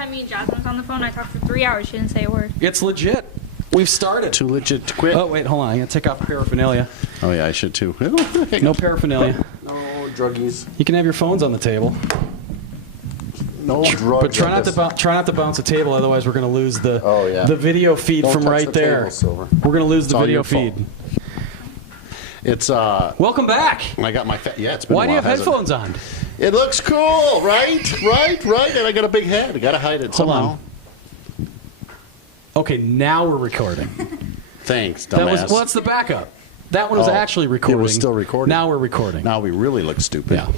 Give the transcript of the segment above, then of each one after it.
time me and Jasmine was on the phone, I talked for 3 hours. She didn't say a word. It's legit. We've started. Too legit to quit. Oh, wait, hold on. I'm going to take off paraphernalia. Oh, yeah, I should too. No paraphernalia. No druggies. You can have your phones on the table. No drugs. But try not to bounce the table, otherwise we're going to lose the the video feed Don't from touch right the there. table, Silver. We're going to lose It's the all video your fault. feed. It's Welcome back. I got my yeah. It's been. Why a do you while, have hasn't headphones on? It looks cool, right? And I got a big head. I got to hide it Hold somehow. on. Okay, now we're recording. Thanks, dumbass. That was what's the backup? That one was Oh, actually recording. It was still recording. Now we're recording. Now we really look stupid. Yeah.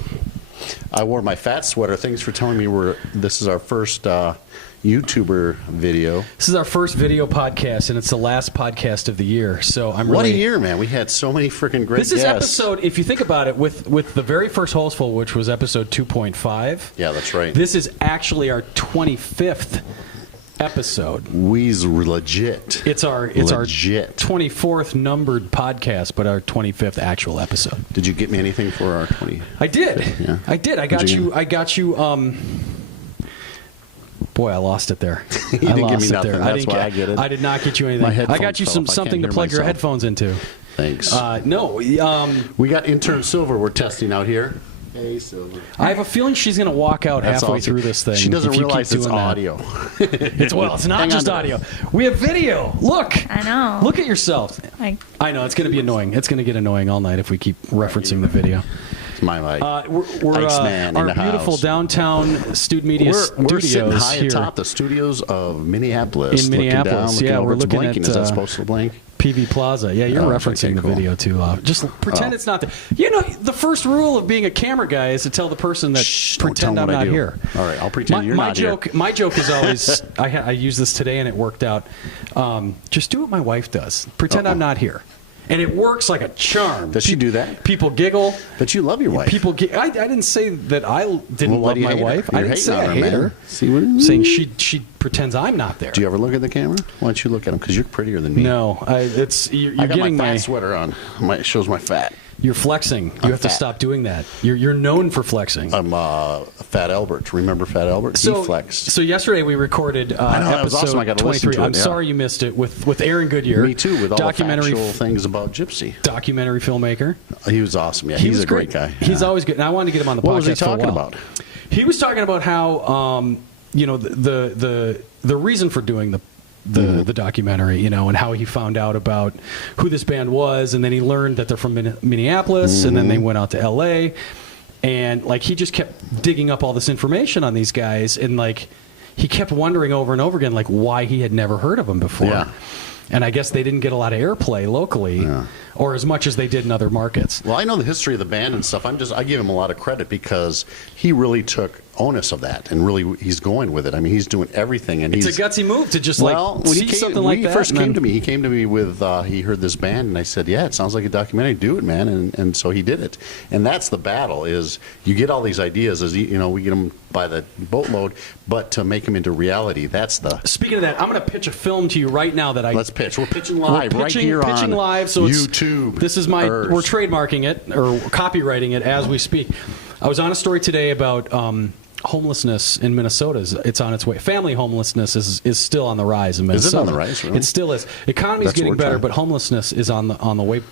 I wore my fat sweater. Thanks for telling me this is our first YouTuber video. This is our first video podcast, and it's the last podcast of the year. So I'm What really a year, man. We had so many freaking great This is guests. episode, if you think about it, with the very first Hostful, which was episode 2.5. Yeah, that's right. This is actually our 25th episode. We's legit. It's our legit. 24th numbered podcast, but our 25th actual episode. Did you get me anything for our 20? I did. Yeah. I did. I What'd got you. Boy, I lost it there. You didn't give me nothing. That's why I get it. I did not get you anything. My I headphones got you fell off. I something can't to plug hear your myself. headphones into. Thanks. No. We got intern Silver we're testing out here. Hey, Silver. I have a feeling she's going to walk out That's halfway awesome. through this thing. She doesn't if you keep realize it's doing that. audio. It's not Hang just on to audio. We have video. Look. I know. Look at yourself. I know it's going to be annoying. It's going to get annoying all night if we keep referencing the video. It's my mic. We're Iceman in our the beautiful house. down Student Media We're Studios sitting high here. atop the studios of Minneapolis. In Minneapolis, looking down, looking yeah, over. we're It's looking blinking. at, Is that supposed to blink? PV Plaza. Yeah, you're Oh, referencing okay, the cool. video too loud. Just pretend it's not there. You know, the first rule of being a camera guy is to tell the person that Shh, don't pretend tell I'm them what I not do. here. All right, I'll pretend you're my not joke, here. My joke is always, I used this today and it worked out. Just do what my wife does. Pretend I'm not here. And it works like a charm. Does she do that? People giggle. But you love your wife. People I didn't say that I didn't Well, why love do you my hate her? wife. You're I didn't hating say on I hate man. her. See what Saying she pretends I'm not there. Do you ever look at the camera? Why don't you look at him? Because you're prettier than me. No, you're I got getting my fat sweater on. It shows my fat. You're flexing. You have to fat. stop doing that. You're known for flexing. I'm Fat Albert. Remember Fat Albert? He flexed. So yesterday we recorded I know, that was episode awesome. I got to listen 23. to it, I'm yeah. sorry you missed it with Aaron Goodyear. Me too, with all documentary the factual things about Gypsy. documentary filmmaker. He was awesome. Yeah, He he's was a great guy. He's Yeah. always good. And I wanted to get him on the podcast. What was he for a talking while. about? He was talking about how the reason for doing the documentary, you know, and how he found out about who this band was, and then he learned that they're from Minneapolis, and then they went out to L.A. And like he just kept digging up all this information on these guys, and like he kept wondering over and over again, like why he had never heard of them before. Yeah. And I guess they didn't get a lot of airplay locally, or as much as they did in other markets. Well, I know the history of the band and stuff. I give him a lot of credit because he really took onus of that, and really he's going with it. I mean, he's doing everything, and It's he's a gutsy move to just well, like when see he came, something when like he that. first and came then- to me, he came to me with he heard this band, and I said, "Yeah, it sounds like a documentary. Do it, man." And so he did it. And that's the battle: is you get all these ideas, as you know, we get them by the boatload, but to make them into reality, that's the. Speaking of that, I'm going to pitch a film to you right now that I. Let's pitch. We're pitching live We're right here pitching on live, so it's, YouTube. This is my. Earth. We're trademarking it or copywriting it as we speak. I was on a story today about homelessness in Minnesota. It's on its way. Family homelessness is still on the rise in Minnesota. Is it on the rise, really? It still is. Economy's That's what getting we're better, trying. but homelessness is on the way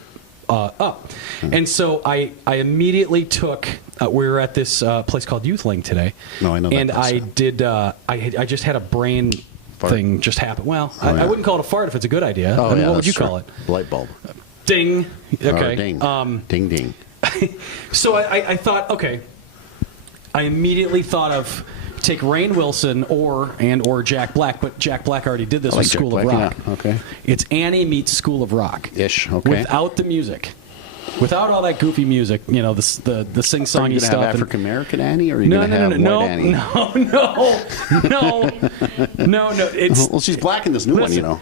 up. Hmm. And so I immediately took. We were at this place called YouthLink today. No, I know that And place, I yeah. did. I just had a brain. Fart. Thing just happened. Well, Oh, yeah. I wouldn't call it a fart if it's a good idea. Oh, I mean, yeah, what would that's you true. call it? Light bulb. Ding. Okay. Or ding. Ding ding. So I thought, okay. I immediately thought of take Rainn Wilson or Jack Black, but Jack Black already did this I like with Jack School of Black, Rock. yeah, okay. It's Annie meets School of Rock. Ish, okay. Without the music. Without all that goofy music, you know, the Are sing-songy you stuff. gonna have and- African American Annie, or are you no, gonna no, have no, white Annie? no. It's Well, she's black in this new one, Listen. you know,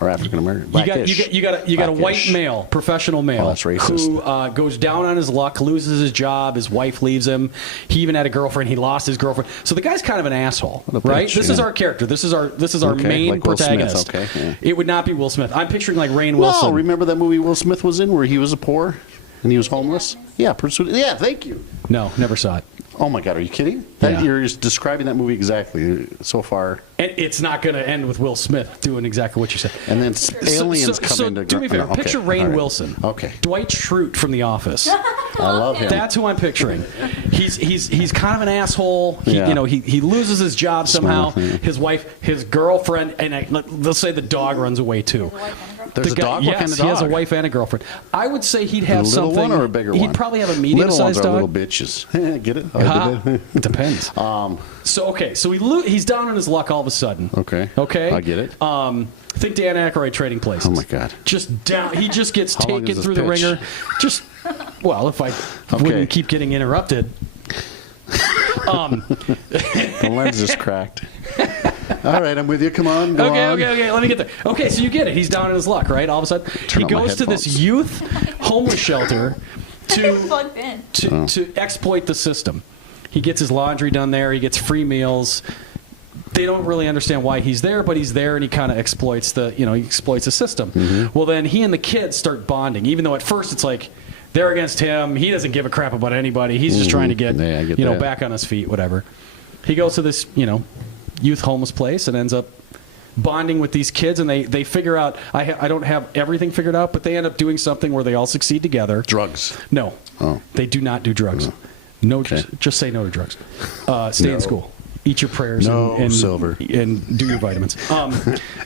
or African American. You got a white Blackish. male, professional male, Oh, that's racist. who goes down on his luck, loses his job, his wife leaves him. He even had a girlfriend. He lost his girlfriend. So the guy's kind of an asshole, What a right? bitch, This is yeah. our character. This is our Okay, main like Will Smith, protagonist. okay, yeah. It would not be Will Smith. I'm picturing like Rainn Wilson. No, remember that movie Will Smith was in where he was a poor? And he was homeless? Yeah, Pursuit. Yeah, thank you. No, never saw it. Oh my God, are you kidding? Yeah. You're just describing that movie exactly so far. And it's not going to end with Will Smith doing exactly what you said. And then aliens so come into. do me a favor. No, okay. Picture Rainn All right. Wilson. Okay. Dwight Schrute from The Office. I love him. That's who I'm picturing. He's kind of an asshole. Yeah. He loses his job somehow. Smart, yeah. His wife, his girlfriend, and let's say the dog runs away too. There's The a guy- dog? What Yes, kind of he has a dog? wife and a girlfriend. I would say he'd have A little something. one or a bigger one? He'd probably have a Little ones medium-sized are dog. little bitches. Get it? Depends. So he's down on his luck all of a sudden. Okay. Okay. I get it. Think Dan Aykroyd Trading Places. Oh my God. Just down. He just gets How long taken is this through the pitch? ringer. Just if I wouldn't keep getting interrupted. The lens is cracked. All right, I'm with you. Come on. Go on. Okay. Let me get there. Okay, so you get it. He's down on his luck, right? All of a sudden, Turn he on my goes to this headphones. youth homeless shelter Plugged in. to exploit the system. He gets his laundry done there. He gets free meals. They don't really understand why he's there, but he's there, and he kind of exploits the system. Mm-hmm. Well, then he and the kids start bonding, even though at first it's like they're against him. He doesn't give a crap about anybody. He's just trying to get, Yeah, I get that. back on his feet, whatever. He goes to this, youth homeless place and ends up bonding with these kids, and they figure out. I don't have everything figured out, but they end up doing something where they all succeed together. Drugs. No, Oh. they do not do drugs. No, Okay. just say no to drugs. Stay No. in school. Eat your prayers No and silver. and do your vitamins.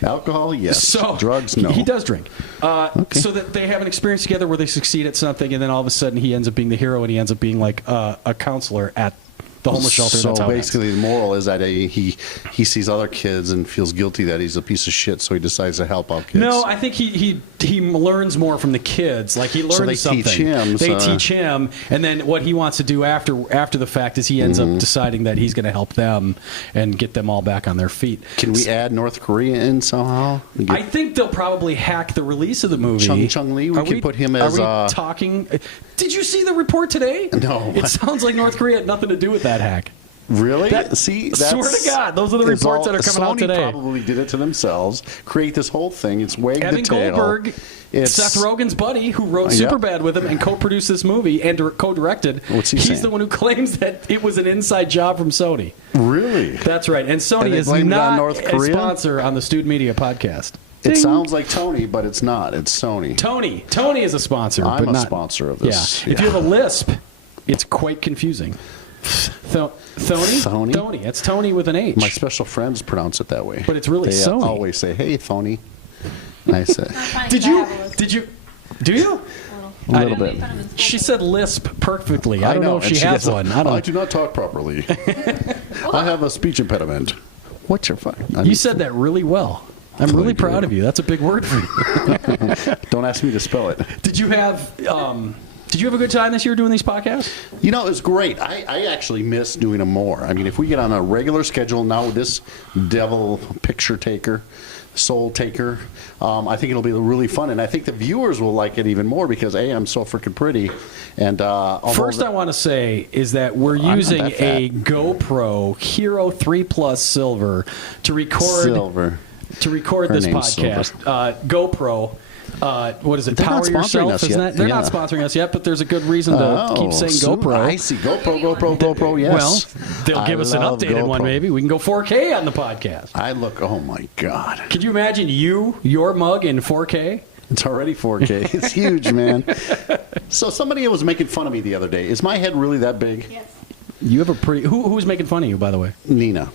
Alcohol, yes. So Drugs, no. He does drink. So that they have an experience together where they succeed at something, and then all of a sudden he ends up being the hero, and he ends up being like a counselor at the homeless shelter. So That's how it ends. basically, the moral is that he sees other kids and feels guilty that he's a piece of shit, so he decides to help out kids. No, I think he learns more from the kids. Like he learns they something. teach him, They so- teach him, and then what he wants to do after the fact is he ends Mm-hmm. up deciding that he's going to help them and get them all back on their feet. Can we add North Korea in somehow? I think they'll probably hack the release of the movie. Chung Lee, we Are can put him as, Are we talking? Did you see the report today? No. It sounds like North Korea had nothing to do with that hack. Really? That- See, swear to God, those are the it's reports that are coming out Sony today. probably did it to themselves. Create this whole thing. It's wagged Evan the tail. Goldberg, It's Seth Rogen's buddy, who wrote Yeah. Superbad with him and co-produced this movie and co-directed. What's he He's saying? the one who claims that it was an inside job from Sony. Really. That's right. And Sony And they is blamed it on not North a Korea? sponsor on the Student Media podcast. It Ding. sounds like Tony, but it's not. It's Sony. Tony is a sponsor. I'm but a not, sponsor of this. Yeah. If you have a lisp, it's quite confusing. Thony? Thony? Tony. It's Tony with an H. My special friends pronounce it that way. But it's really they Sony. always say, "Hey, Tony." I say Did you? Do you? a little bit. She said lisp perfectly. I don't know if and she has gets, one. I don't. do not talk properly. I have a speech impediment. What's your fun? You said that really well. I'm really Really proud good. of you. That's a big word for you. Don't ask me to spell it. Did you have a good time this year doing these podcasts? You know, it's great. I actually miss doing them more. I mean, if we get on a regular schedule now with this devil picture taker, soul taker, I think it'll be really fun. And I think the viewers will like it even more because, A, I'm so freaking pretty. And First, I want to say is that we're not using that a fat. GoPro Hero 3 Plus Silver to record Silver. Her this name's podcast. GoPro. What is it? They're Power not sponsoring Yourself, us isn't yet. that? They're Yeah. not sponsoring us yet, but there's a good reason to keep saying soon. GoPro. I see. GoPro, yes. Well, they'll give I us an love updated one, GoPro. maybe. We can go 4K on the podcast. oh my God. Could you imagine your mug in 4K? It's already 4K. It's huge, man. So somebody was making fun of me the other day. Is my head really that big? Yes. You have a pretty. Who's making fun of you, by the way? Nina.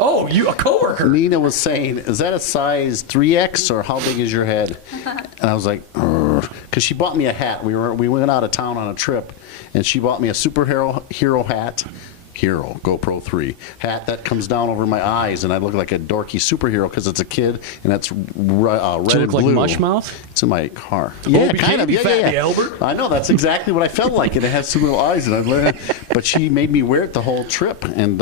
Oh, you a coworker. Nina was saying, is that a size 3X or how big is your head? And I was like, because she bought me a hat. We went out of town on a trip, and she bought me a hero hat. Hero GoPro 3 hat that comes down over my eyes, and I look like a dorky superhero because it's a kid, and it's red Do you and look like blue. Mushmouth? It's in my car. Yeah, kind of. Yeah. I know that's exactly what I felt like, and it has two little eyes, and I learned. But she made me wear it the whole trip, and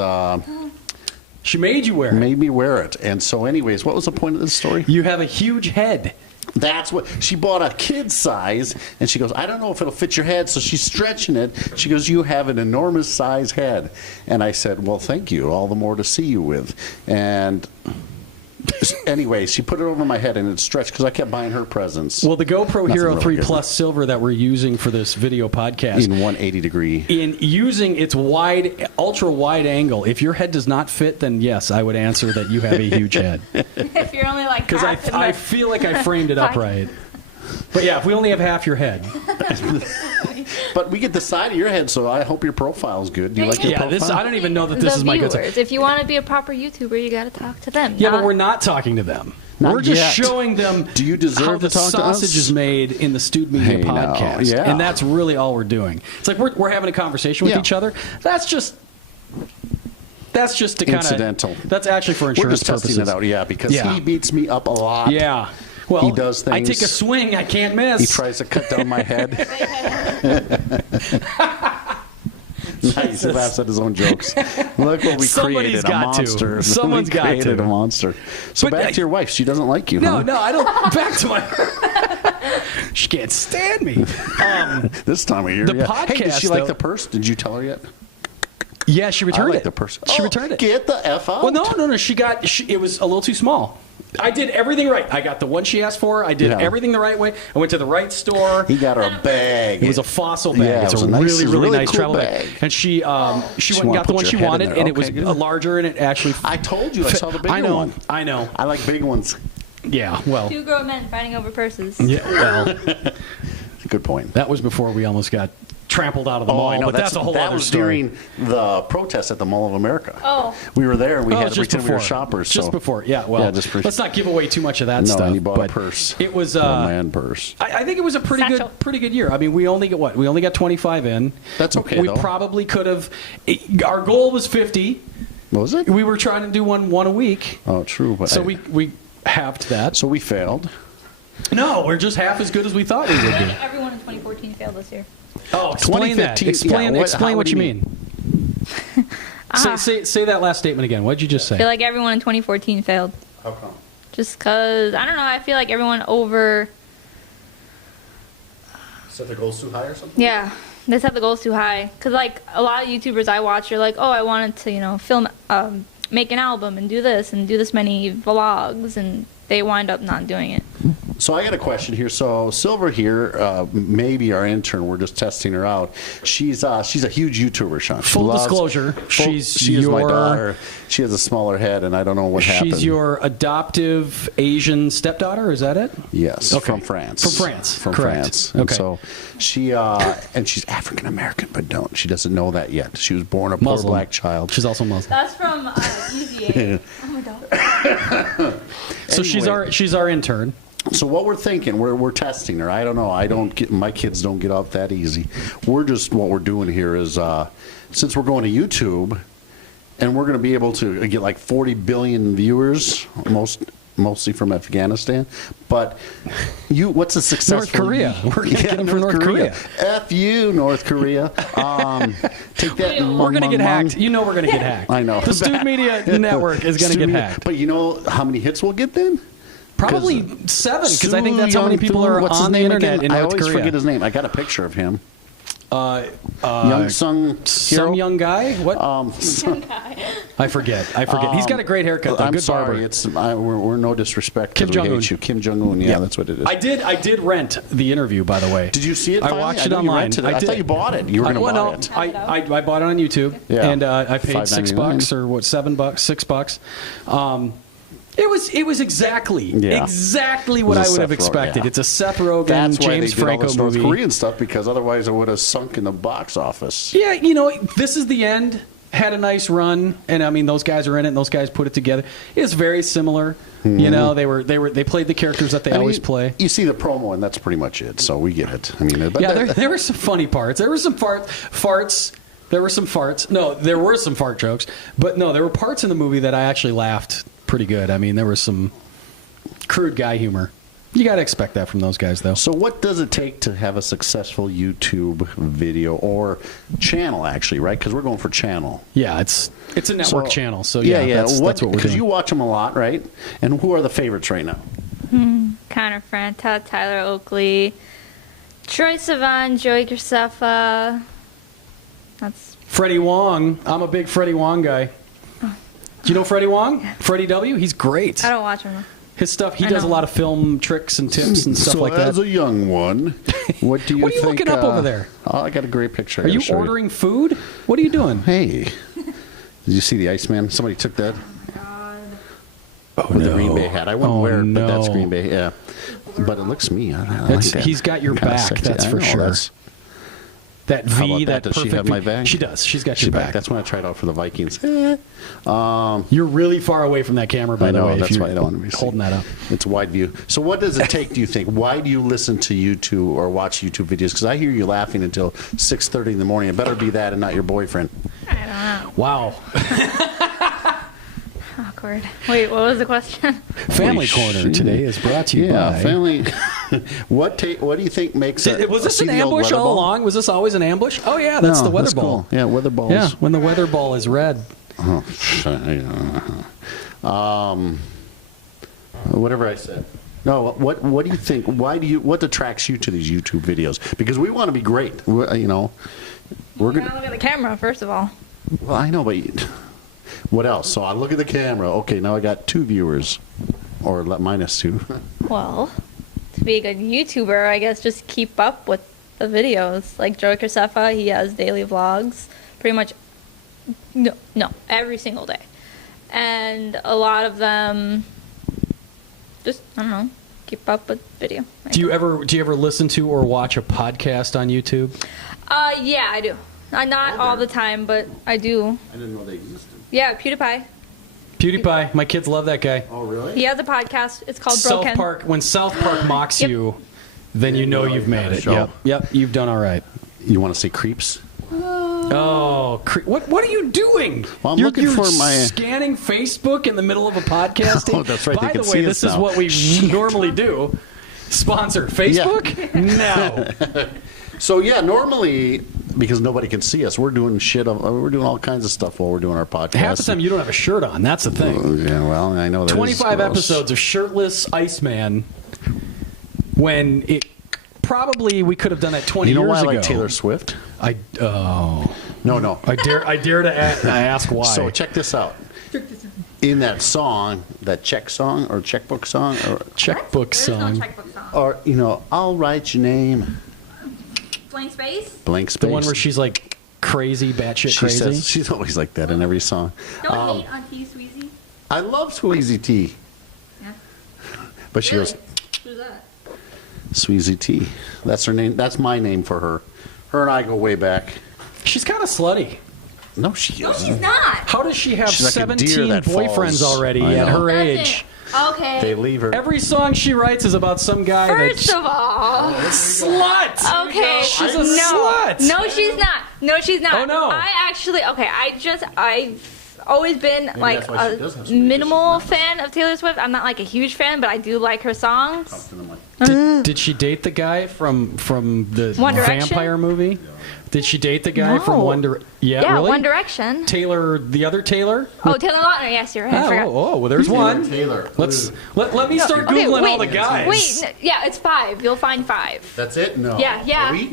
She made you wear it. made me wear it. And so, anyways, what was the point of this story? You have a huge head. That's what she bought a kid size, and she goes, I don't know if it'll fit your head, so she's stretching it. She goes, you have an enormous size head, and I said, well, thank you. All the more to see you with, and Anyway, she put it over my head and it stretched because I kept buying her presents. Well, the GoPro Nothing Hero really 3 good. Plus Silver that we're using for this video podcast, in 180 degree. in using its wide, ultra wide angle, if your head does not fit, then yes, I would answer that you have a huge head. If you're only like Because half in I the- feel like I framed it upright. But yeah, if we only have half your head. But we get the side of your head, so I hope your profile's good. Do you like your Yeah, profile? this I don't even know that this the is my good viewers. side. If you want to be a proper YouTuber, you got to talk to them. Yeah, but not- we're not talking to them. Not we're just yet. showing them Do you deserve how to the talk to us? sausage is made in the Stewed Media Hey, now, podcast. yeah. And that's really all we're doing. It's like we're having a conversation with Yeah. each other. That's just to kind of Incidental. That's actually for We're insurance just testing purposes. it out, yeah, because Yeah. he beats me up a lot. Yeah. Well, He does I things- take a swing, I can't miss. He tries to cut down my head. Nice. He laughs at his own jokes. Look what we Somebody's created, a got to. monster. Someone's we got created to. a monster. So But back I- to your wife. She doesn't like you, No, huh? no, I don't. Back to my. She can't stand me. This time of year, The yeah. Hey, did podcast, she like though- the purse? Did you tell her yet? Yeah, she returned I like it. the purse. She Oh, returned it. Get the F out. Well, no. It was a little too small. I did everything right. I got the one she asked for. I did Yeah. everything the right way. I went to the right store. He got her a bag. It was a fossil bag. Yeah, it it's was a a nice- really, it was a really nice cool travel bag. And she went and wanna got the put one your she head in wanted, there. and it was Okay, good. larger, and it actually. I told you I saw the bigger I know. one. I know. I like big ones. Yeah. Well. Two grown men fighting over purses. Yeah. Well. Good point. That was before we almost got trampled out of the mall. I know. But that's a whole that other was story. during the protest at the Mall of America. Oh. We were there and we Oh, had it's to just pretend we were before. shoppers. Just so- before, yeah. Well, Yeah, just for- let's not give away too much of that No, stuff. and he bought a but purse. It was. A man purse. I think it was a pretty Satchel. good year. I mean, we only got what? We only got 25 in. That's okay, We though. probably could have. Our goal was 50. What was it? We were trying to do one a week. Oh, true. But So we halved that. So we failed. No, we're just half as good as we thought we would be. Everyone in 2014 failed this year. Oh, explain that. 2015, Explain yeah, explain what what do you you mean. Say that last statement again. What did you just I feel say? like everyone in 2014 failed. How come? Just because, I don't know, I feel like everyone over, Set the goals too high or something? yeah, they set the goals too high. Because, like, a lot of YouTubers I watch are like, oh, I wanted to, film, make an album and do this many vlogs, and they wind up not doing it. So I got a question here. So Silver here, maybe our intern, we're just testing her out. She's a huge YouTuber, Sean. She Full loves- disclosure, she is my daughter. She has a smaller head, and I don't know what happened. She's your adoptive Asian stepdaughter. Is that it? Yes, Okay. from France. From France, From correct. France. And Okay. so she and she's African American, but she doesn't know that yet. She was born a Muslim. poor black child. She's also Muslim. That's from Easy A. Oh my god. So Anyway. she's our intern. So what we're thinking, we're testing her. I don't know. My kids don't get off that easy. What we're doing here is, since we're going to YouTube, and we're going to be able to get like 40 billion viewers, mostly from Afghanistan. But what's a successful North Korea. We're gonna get them from North Korea. F you, North Korea. Take that. We're going to get mung, hacked. You know we're going to get hacked. I know. The Stewed Media Network is going to get hacked. But you know how many hits we'll get then? Probably 7, because I think that's how many people are What's his on the name internet again? in I North always Korea. forget his name. I got a picture of him. Some young guy? What? I forget. He's got a great haircut, though. I'm Good sorry. barber. We're no disrespect. 'cause Kim we hate Jong-un. you. Kim Jong-un. Yeah, that's what it is. I did rent the interview, by the way. Did you see it? I finally? watched it know you online. rented it. I I did. thought you bought it. You were going to buy no, it. I bought it on YouTube, Yeah. and I paid $5.99. $6 or what, $7, $6. It was exactly what It I was a would have Seth Rogen, expected. yeah. It's a Seth Rogen, That's why James they did all Franco this North movie. Korean stuff, because otherwise it would have sunk in the box office. Yeah, this is the end. Had a nice run, and I mean those guys are in it, and those guys put it together. It's very similar. They played the characters that they always play. You see the promo, and that's pretty much it. So we get it. I mean, but Yeah, there were some funny parts. There were some farts. There were some farts. No, there were some fart jokes. But no, there were parts in the movie that I actually laughed pretty good. I mean, there was some crude guy humor. You got to expect that from those guys, though. So what does it take to have a successful YouTube video or channel, actually, right? Because we're going for channel. Yeah, it's a network channel. So yeah. that's what we're Because doing. you watch them a lot, right? And who are the favorites right now? Connor Franta, Tyler Oakley, Troy Sivan, Joey Graceffa. That's Freddie Wong. I'm a big Freddie Wong guy. Do you know Freddie Wong? Freddie W? He's great. I don't watch him. His stuff, he I does a know. lot of film tricks and tips and stuff So like that. as a young one, what do you What are you think? looking up over there? Oh, I got a great picture. I Are gotta you show ordering food? What are you doing? Hey, did you see the Iceman? Somebody took that Oh, with the Green Bay hat. I wouldn't wear it, but that's no. Green Bay. Yeah, but it looks me. I like That's- that. he's got your Kinda back, sexy. that's I for know, sure. that's- That How V, about that that? Does she perfect have my V. back? She does. She's got She's your back. That's when I tried out for the Vikings. You're really far away from that camera, by I the know, way. if that's you're why I don't want to be seen. holding that up. It's wide view. So what does it take, do you think? Why do you listen to YouTube or watch YouTube videos? Because I hear you laughing until 6:30 in the morning. It better be that and not your boyfriend. I don't know. Wow. Awkward. Wait, what was the question? Family Holy Corner shit. today is brought to you Yeah, by... family. What do you think makes it? Was this an ambush all along? Was this always an ambush? Oh, yeah, that's the weather ball. Cool. Yeah, weather balls. Yeah, when the weather ball is red. Oh, whatever I said. No, what do you think? What attracts you to these YouTube videos? Because we want to be great. We're You good. gotta look at the camera, first of all. Well, I know, but what else? So I look at the camera. Okay, now I got 2 viewers, or minus 2. Well, to be a good YouTuber, I guess just keep up with the videos. Like Joey Kersefa, he has daily vlogs, pretty much, no, every single day. And a lot of them, just, I don't know, keep up with video. Do you ever listen to or watch a podcast on YouTube? Yeah, I do. Not all the time, but I do. I didn't know they existed. Yeah, PewDiePie. PewDiePie. My kids love that guy. Oh, really? He has a podcast. It's called South Broken. Park. When South Park mocks Yep. you, then you know you you've got made a it. show. Yep, you've done all right. You want to say creeps? Oh, what are you doing? Well, I'm you're, looking you're for my- scanning Facebook in the middle of a podcast. Oh, that's right, By they the can way, see this us is now. what we normally do. Sponsored Facebook? No. So yeah, normally because nobody can see us, we're doing we're doing all kinds of stuff while we're doing our podcast. Half the time you don't have a shirt on. That's the thing. Yeah, well, I know that. 25 episodes of shirtless Iceman. When it probably we could have done that 20 You know years why I ago. like Taylor Swift? No. I dare to ask why. So check this out. In that song, that checkbook song, Checkbook There's song. no checkbook song. or I'll write your name, Blank space? blank space. The one where she's like crazy, batshit she crazy. says she's always like that in every song. Don't hate on T Sweezy. I love Sweezy T, Yeah. but she goes Who's that? Sweezy T. That's her name. That's my name for her. Her and I go way back. She's kind of slutty. No, she No, isn't. she's not. How does she have She's like a 17 deer that boyfriends falls. already I at know. her Doesn't. age? Okay. They leave her. Every song she writes is about some guy First that's of all, slut. okay. She's a no, slut. No, she's not. No, she's not. Oh, no. I've always been like that's why she a does have some minimal issues. fan of Taylor Swift. I'm not like a huge fan, but I do like her songs. Did she date the guy from the One Direction? vampire movie? Did she date the guy from No. One Direction? Yeah, Yeah, really? One Direction. Taylor, the other Taylor? Oh, Taylor Lautner. Yes, you're right. I forgot. Well, there's one. Taylor. Let me start Okay, googling wait, all the guys. Wait, yeah, it's 5. You'll find 5. That's it? No. Yeah. Are we?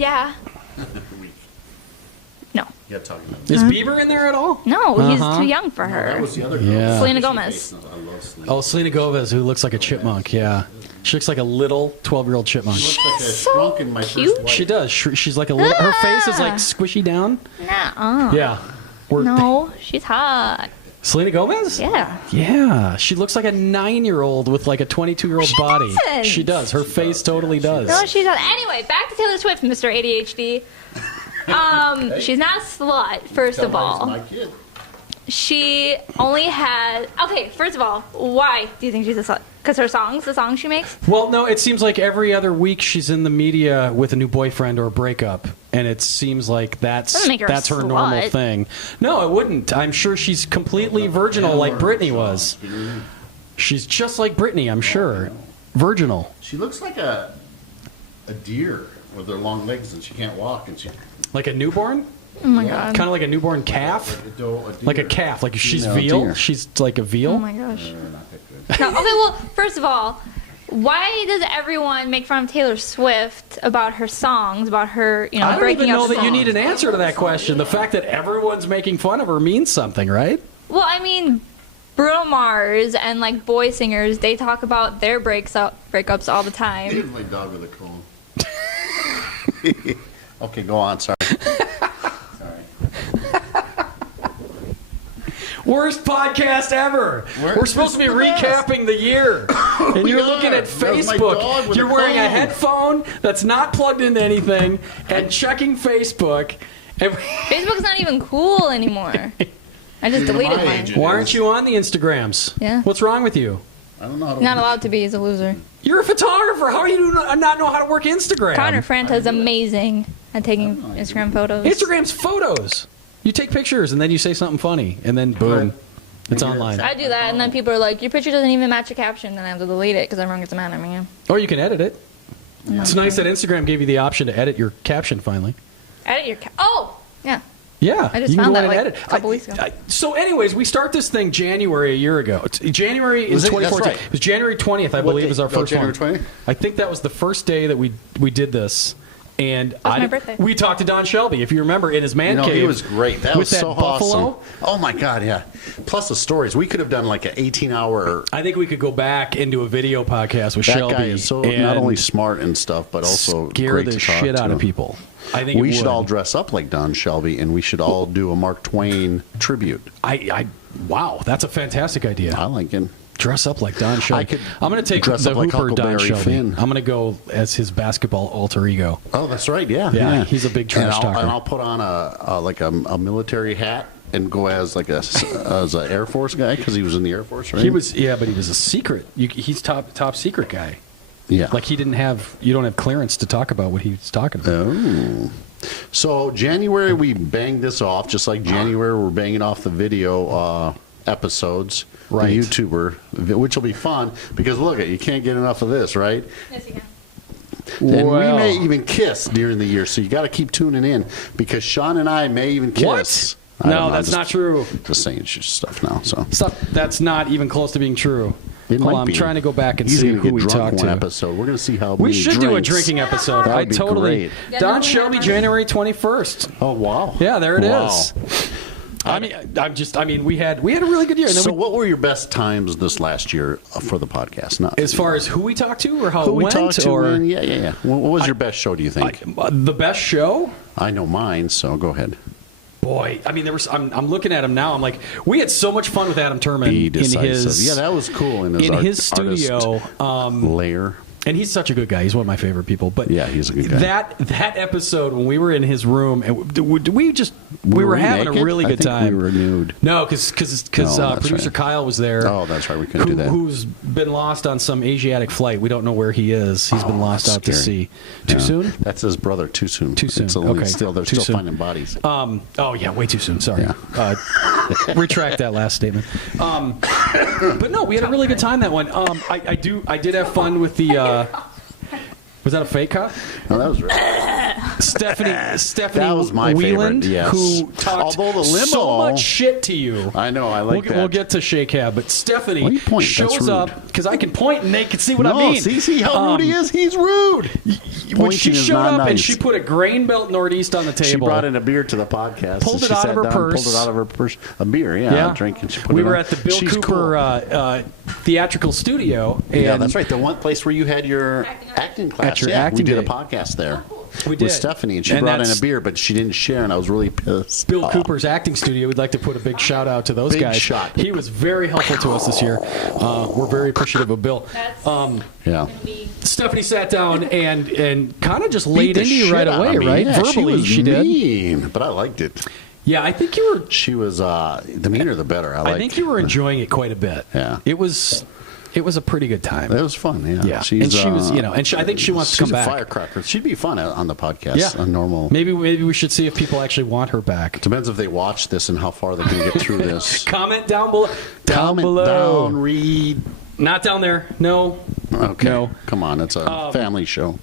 No, Yeah, talking about. Is Bieber in there at all? no, he's Uh-huh. too young for her. That was the other girl. Yeah. Selena Gomez. I love Selena. Oh, Selena Gomez, who looks like a chipmunk. Yeah, she looks like a little 12-year-old chipmunk. She looks like a so shrunk in my cute. first wife. She does. She's like a little. Her face is like squishy down. Nuh-uh. Yeah. No, she's hot. Selena Gomez? Yeah. Yeah. She looks like a 9-year-old with like a 22-year-old She body. doesn't. She does. Her face totally does. No, she's not. Anyway, back to Taylor Swift, Mr. ADHD. She's not a slut, first of all. My kid. She only had... Okay, first of all, why do you think she's a slut? Because the songs she makes? Well, no, it seems like every other week she's in the media with a new boyfriend or a breakup, and it seems like that's Doesn't make her a her slut. normal thing. No, it wouldn't. I'm sure she's completely virginal like Britney was. She's just like Britney, I'm sure. Virginal. She looks like a deer with her long legs and she can't walk and she Like a newborn? Oh my god. Kind of like a newborn calf? Like a calf. Like she's No, veal? deer. She's like a veal? Oh my gosh. No, okay, well, first of all, why does everyone make fun of Taylor Swift about her songs, about her, I don't breaking even know up that you songs? need an answer to that question. The fact that everyone's making fun of her means something, right? Well, I mean, Bruno Mars and like boy singers, they talk about their breakups all the time. Here's my dog with a cone. Okay, go on. Sorry. Worst podcast ever. We're supposed to be This is the best. recapping the year. And you're looking at That was my Facebook. dog with You're a wearing a cone. headphone that's not plugged into anything and checking Facebook. And Facebook's not even cool anymore. I just You're deleted my mine. age. why aren't you on the Instagrams? Yeah. What's wrong with you? I don't know how to. Not allowed to be. He's a loser. You're a photographer. How do you not know how to work Instagram? Connor Franta is amazing at taking Instagram photos. Instagram's photos. You take pictures and then you say something funny and then boom, it's online. I do that, and then people are like, "Your picture doesn't even match your caption," then I have to delete it because everyone gets mad at me. Or you can edit it. It's nice that Instagram gave you the option to edit your caption finally. Edit your Oh, yeah. Yeah, I just you can found go that, in and like, edit. a couple weeks ago. So, anyways, we start this thing January a year ago. January in Was it? 2014. That's right. It was January 20th, I What believe, date? was our Oh, first January one. 20th? I think that was the first day that we did this. And my birthday. we talked to Don Shelby, if you remember, in his man You know, cave. he was great. That with was that so buffalo. awesome. Oh my God, yeah. Plus the stories. We could have done like an 18-hour. I think we could go back into a video podcast with That Shelby. guy is so and not only smart and stuff, but also scare great the to talk shit to. out of people. I think We it should would. all dress up like Don Shelby, and we should all do a Mark Twain tribute. Wow, that's a fantastic idea. I like it. Dress up like Don Shelby. I could I'm going to take dress the up like Hooper Don Huckleberry Shelby. Finn. I'm going to go as his basketball alter ego. Oh, that's right. Yeah, Yeah, he's a big trash and talker. And I'll put on a military hat and go as like as an Air Force guy because he was in the Air Force, right? He was, yeah, but he was a secret. He's top secret guy. Yeah. Like you don't have clearance to talk about what he's talking about. Oh. So January we banged this off, just like January we're banging off the video episodes, Right. the YouTuber, which will be fun because look at you can't get enough of this, right? Yes, you can. And Well. we may even kiss during the year, so you got to keep tuning in because Sean and I may even kiss. What? I No, don't know, that's just- not true. Just saying stuff now. So Stuff that's not even close to being true. it Hold might on, be. I'm trying to go back and He's see gonna who get we drunk talked one to. episode. We're going to see how We many should do a drinks. drinking episode. That I would be totally. great. Yeah, Don no, Shelby, no. January 21st. Oh wow! Yeah, there it is. Wow. I mean, we had a really good year. And then So, we, what were your best times this last year for the podcast? Not as far as who we talked to or how who it we went, talked to. or And yeah. What was your best show? Do you think? the best show? I know mine, so go ahead. Boy, I mean, there was. I'm looking at him now. I'm like, we had so much fun with Adam Turman Be in decisive. his Yeah, that was cool. In his, studio. lair. And he's such a good guy. He's one of my favorite people. But Yeah, he's a good guy. That episode when we were in his room, and we were having a naked? really I good think time. we were nude. No, because No, that's producer right. Kyle was there. Oh, that's right. We couldn't do that. Who's been lost on some Asiatic flight? We don't know where he is. He's been lost that's out to scary. sea. Too Yeah. soon? That's his brother. Too soon. Too soon. It's only Okay. Still, they're Too still soon. finding bodies. Oh yeah, way too soon. Sorry. Yeah. Retract that last statement. But no, we had a really good time that one. I did have fun with the. Was that a fake cop? No, that was right. Stephanie That was my Wieland, favorite, yes. who talked Although the limo- so much shit to you. I know. I like that. We'll get to Shea Cab, but Stephanie Why you point? That's shows rude. up because I can point and they can see what I No, mean. see how rude he is. He's rude. When Pointing she is showed not up and nice. she put a grain belt Northeast on the table, She brought in a beer to the podcast. Pulled and it she out sat of her down, purse. Pulled it out of her purse. A beer, yeah. A drink, and she put we it were on. at the Bill She's Cooper cool. theatrical studio. And Yeah, that's right. The one place where you had your acting class. At your yeah, acting we did day. a podcast there. We did. With Stephanie, and she And brought in that's- a beer, but she didn't share, and I was really pissed. Bill off. Cooper's acting studio. We'd like to put a big shout out to those Big guys. shot. He was very helpful to us this year. We're very appreciative of Bill. That's Yeah. gonna be. Stephanie sat down and kind of just Beat laid the into you shit right out of away, me. right? Yeah, Verbally, she was did. mean, but I liked it. Yeah, I think you were. She was the meaner the better. I think you were enjoying it quite a bit. Yeah. It was a pretty good time. It was fun. Yeah, Yeah, She's, and she was, I think she wants to she's come a back. firecracker. She'd be fun on the podcast. Yeah, a normal. Maybe we should see if people actually want her back. Depends if they watch this and how far they can get through this. Comment down below. Comment below. down, read. Not down there. No. Okay. No. Come on, it's a family show.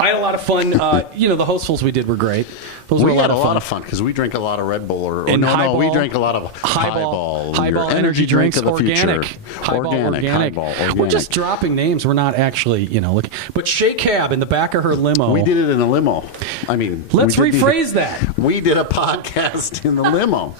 I had a lot of fun. The hostfuls we did were great. Those were We had a lot of fun because we drink a lot of Red Bull And no, we Highball. drink a lot of Highball your energy drinks, of the organic. future. Highball organic. Highball organic. We're just dropping names. We're not actually, looking. But Shea Cab in the back of her limo. We did it in a limo. I mean, Let's we did rephrase that. We did a podcast in the limo.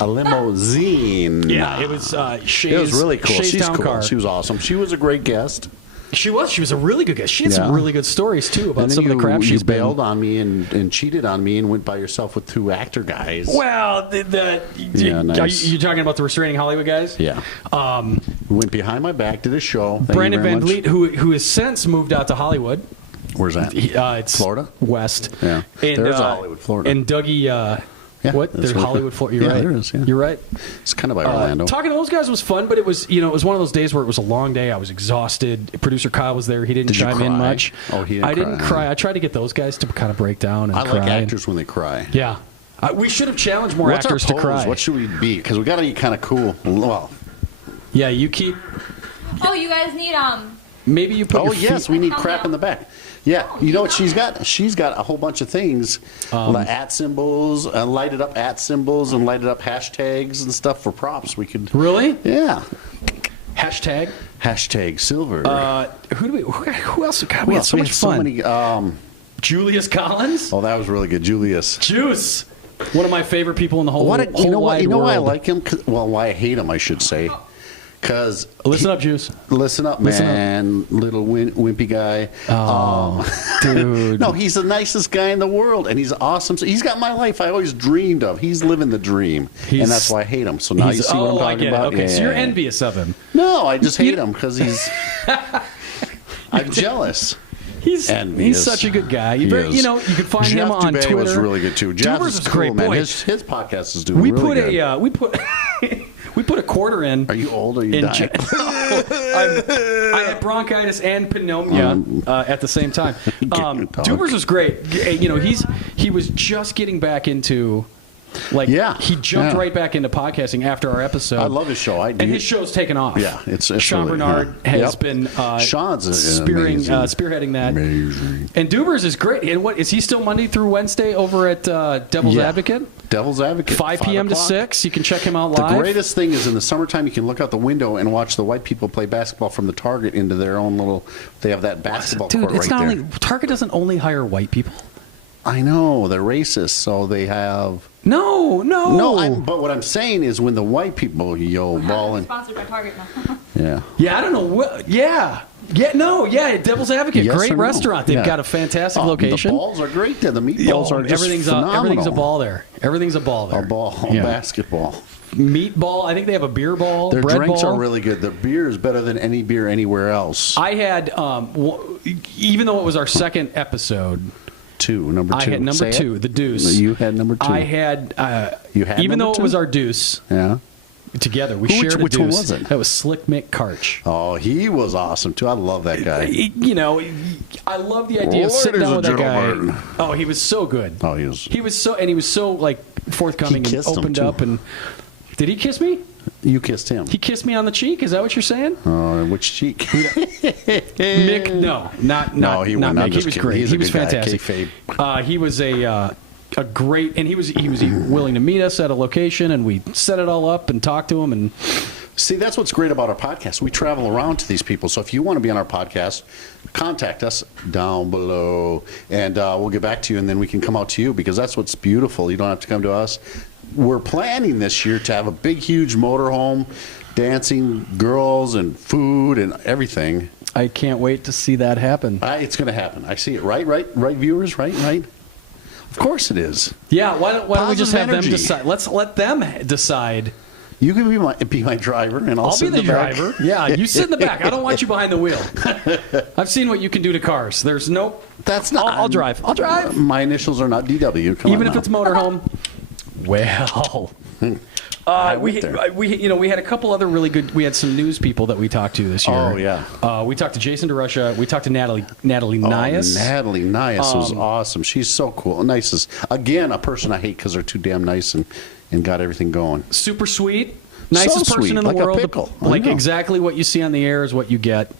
a limousine. Yeah, it was Shay's. It was really cool. Shay's She's town cool. car. She was awesome. She was a great guest. She was a really good guest. She had some Yeah. really good stories too about And then some of the crap you she's bailed been. on me and cheated on me and went by yourself with 2 actor guys. Well, Yeah, nice. are you talking about the Restraining Hollywood guys? Yeah. Went behind my back, did a show. Thank Brandon you very Van much. Vliet, who has since moved out to Hollywood. Where's that? It's Florida? West. Yeah. And, There's Hollywood, Florida. And Dougie. Yeah, what? that's There's what- Hollywood, Florida. You're Yeah, right. there is, yeah. You're right. It's kind of by Orlando. Talking to those guys was fun, but it was one of those days where it was a long day. I was exhausted. Producer Kyle was there. He didn't Did you chime in cry? much. Oh, he didn't I didn't cry. cry. I tried to get those guys to kind of break down and I cry. like actors when they cry. Yeah. We should have challenged more What's actors our to pose? cry. What should we be? Because we got to be kind of cool. Well, Yeah, you keep. Oh, you guys need Maybe you put. oh your feet, yes, we need Calm crap down. in the back. Yeah, you know what she's got? She's got a whole bunch of things, at symbols, lighted up at symbols, and lighted up hashtags and stuff for props. We could, Really? yeah, Hashtag. hashtag silver. Who else? God, Who we had else? so We much had so fun. many. Julius Collins. Oh, that was really good, Julius. Juice. One of my favorite people in the whole, What whole you know? wide What you know? Why I world. like him? Well, why I hate him, I should say. Because Listen up, Juice. listen up, Listen up. man, little wimpy guy. Oh, dude. No, he's the nicest guy in the world, and he's awesome. So he's got my life I always dreamed of. He's living the dream, He's- and that's why I hate him. So now you see what I'm I talking get about? it. Okay, so you're Yeah. envious of him. No, I just hate him because he's. I'm jealous. He's Envious. such a good guy. He You is. know, you can find Jeff him on Dubé Twitter. was really good too. Jeff Dubers is is cool, great, man. boy. His podcast is doing We really put good. we put we put a quarter in. Are you old or are you in dying? I had bronchitis and pneumonia at the same time. Getting talk. Dubers was great. You know, he was just getting back into. Yeah, he jumped yeah. right back into podcasting after our episode. I love his show. I do. And his show's taken off. Yeah, it's Sean really, Bernard yeah. has Yep. been Sean's spearheading that. Amazing. And Dubers is great. And what is he still Monday through Wednesday over at Devil's Yeah. Advocate? Devil's Advocate. 5 p.m. to o'clock. 6. You can check him out The live. greatest thing is in the summertime, you can look out the window and watch the white people play basketball from the Target into their own little. They have that basketball Dude, court it's right not there. only Target doesn't only hire white people. I know they're racist, so they have. No. But what I'm saying is when the white people balling. sponsored by Target now. Yeah. Yeah, I don't know. Devil's Advocate, Yes great or no? restaurant. They've Yeah. got a fantastic Oh, location. The balls are great there. The meatballs are just everything's phenomenal. a ball there. Everything's a ball there. A ball, Yeah. basketball. Meatball. I think they have a beer ball. Their bread drinks ball. are really good. Their beer is better than any beer anywhere else. I had, even though it was our second episode, Number two. I had number Say it. 2, the Deuce. You had number 2. I had, You had even number though it 2? was our Deuce Yeah. together, we Which- shared a which one Deuce. was it? That was Slick Mick Karch. Oh, he was awesome too. I love that guy. You know, I love the idea of sitting Ladies down with and that guy. gentlemen. Oh, he was so good. Oh, he was. He was so like forthcoming He and kissed him, opened too. up. And did he kiss me? You kissed him. He kissed me on the cheek. Is that what you're saying? Which cheek? Mick, no, not No, he not wouldn't. I'm Mick. He just was kidding. great. He's He a was good guy. fantastic. Kayfabe. He was a great, and he was willing to meet us at a location, and we set it all up and talked to him. And See, that's what's great about our podcast. We travel around to these people. So if you want to be on our podcast, contact us down below, and we'll get back to you, and then we can come out to you because that's what's beautiful. You don't have to come to us. We're planning this year to have a big, huge motorhome, dancing girls and food and everything. I can't wait to see that happen. It's going to happen. I see it. Right, viewers? Right. Of course it is. Yeah, why don't we just Positive have energy. them decide? Let's let them decide. You can be my driver, and I'll I'll sit be in the back. driver. Yeah, you sit in the back. I don't want you behind the wheel. I've seen what you can do to cars. There's no. That's not. I'll drive. I'll drive. My initials are not DW. Come Even on if it's now. motorhome. Well, we had a couple other really good. We had some news people that we talked to this year. Oh, yeah. We talked to Jason DeRusha. We talked to Natalie Oh, Nias. Natalie Nias was awesome. She's so cool. Nicest. Again, a person I hate because they're too damn nice and got everything going. Super sweet. Nicest So person sweet, in the like a world. pickle. I Like know. exactly what you see on the air is what you get.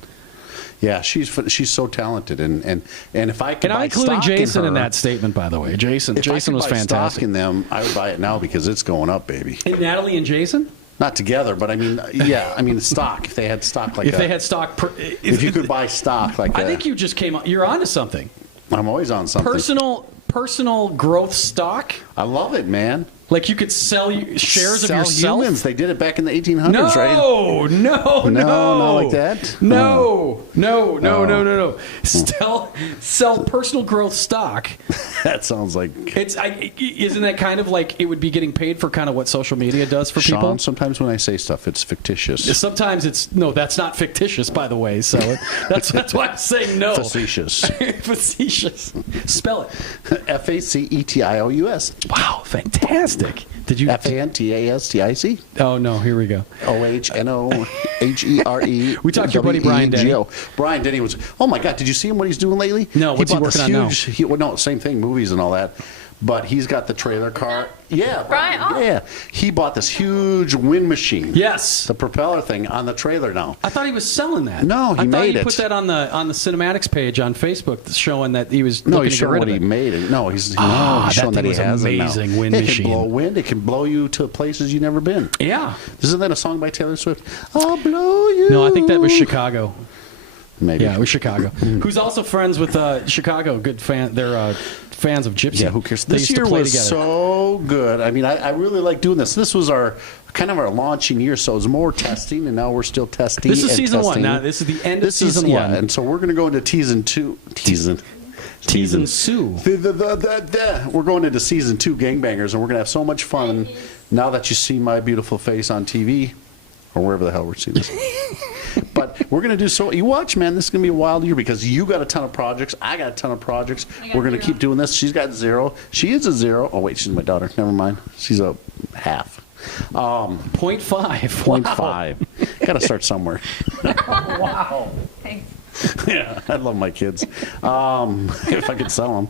Yeah, she's so talented, and if I could And I'm buy including stock Jason in, in her, that statement, by the way. Jason if I was could buy stock fantastic. in them, I would buy it now because it's going up, baby. And Natalie and Jason? Not together, but I mean, yeah, I mean stock. If they had stock like If that, they had stock. if you could buy stock like I that, think you just came. You're onto something. I'm always on something. Personal growth stock. I love it, man. Like you could sell shares Sell of yourself? humans. They did it back in the 1800s, No, right? no, No, not like that? No, no, no, Oh. no, no, no. Sell personal growth stock. That sounds like Isn't that kind of like it would be getting paid for kind of what social media does for Sean. people? Sometimes when I say stuff, it's fictitious. Sometimes that's not fictitious, by the way. So that's why I'm saying no. Facetious. Facetious. Spell it. Facetious. Wow, fantastic. Did you? Fantastic. Oh no, here we go. OHNOHERE. We talked to your buddy Brian Denny. Brian Denny was. Oh my God! Did you see him? What he's doing lately? No, what's he bought this working on now? Well, no, same thing. Movies and all that. But he's got the trailer car. Yeah, Brian, oh. Yeah, he bought this huge wind machine. Yes. The propeller thing on the trailer now. I thought he was selling that. No, he I thought made he it. put that on the cinematics page on Facebook, showing that he was No, looking he's to get showing rid what of he it. made. No, he's that showing that thing he was has amazing it now. wind it machine. can blow wind. It can blow you to places you've never been. Yeah. Isn't that a song by Taylor Swift? I'll blow you. No, I think that was Chicago. Maybe. Yeah, it was Chicago. Who's also friends with Chicago? Good fan. They're fans of Gypsy. Yeah, who cares? They This used to year play was together. so good. I mean, I really like doing this. This was our kind of our launching year, so it was more testing, and now we're still testing. This is and season one. testing. Now this is the end of This is season one. Yeah, and so we're going to go into season two. Tease and Sue. We're going into season 2, Gangbangers, and we're going to have so much fun now that you see my beautiful face on TV or wherever the hell we're seeing this. But we're going to do so. You watch, man. This is going to be a wild year because you got a ton of projects. I got a ton of projects. We're going to keep doing this. She's got 0. She is a 0. Oh, wait, she's my daughter. Never mind. She's a half. 0.5. 0.5. Got to start somewhere. Wow. Thanks. Yeah, I love my kids. If I could sell them.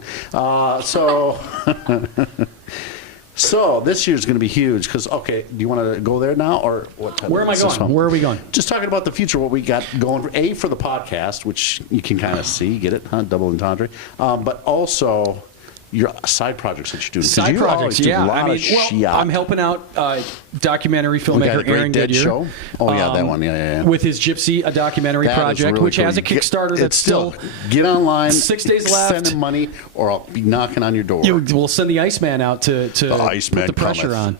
So this year's going to be huge because, okay, do you want to go there now or what? Where am I going? Where are we going? Just talking about the future, what we got going. For the podcast, which you can kind of see, get it, huh? Double entendre. But also your side projects that you're doing. 'Cause Side you projects, always do yeah. a lot of shit. I'm helping out documentary We got filmmaker a great Aaron Dead Goodyear. show. Oh, yeah, that one. Yeah. With his Gypsy, a documentary That is project, really which cool. has a Kickstarter that's still. Get online. 6 days left. Send him money, or I'll be knocking on your door. We'll send the Iceman out to Iceman put the pressure cometh.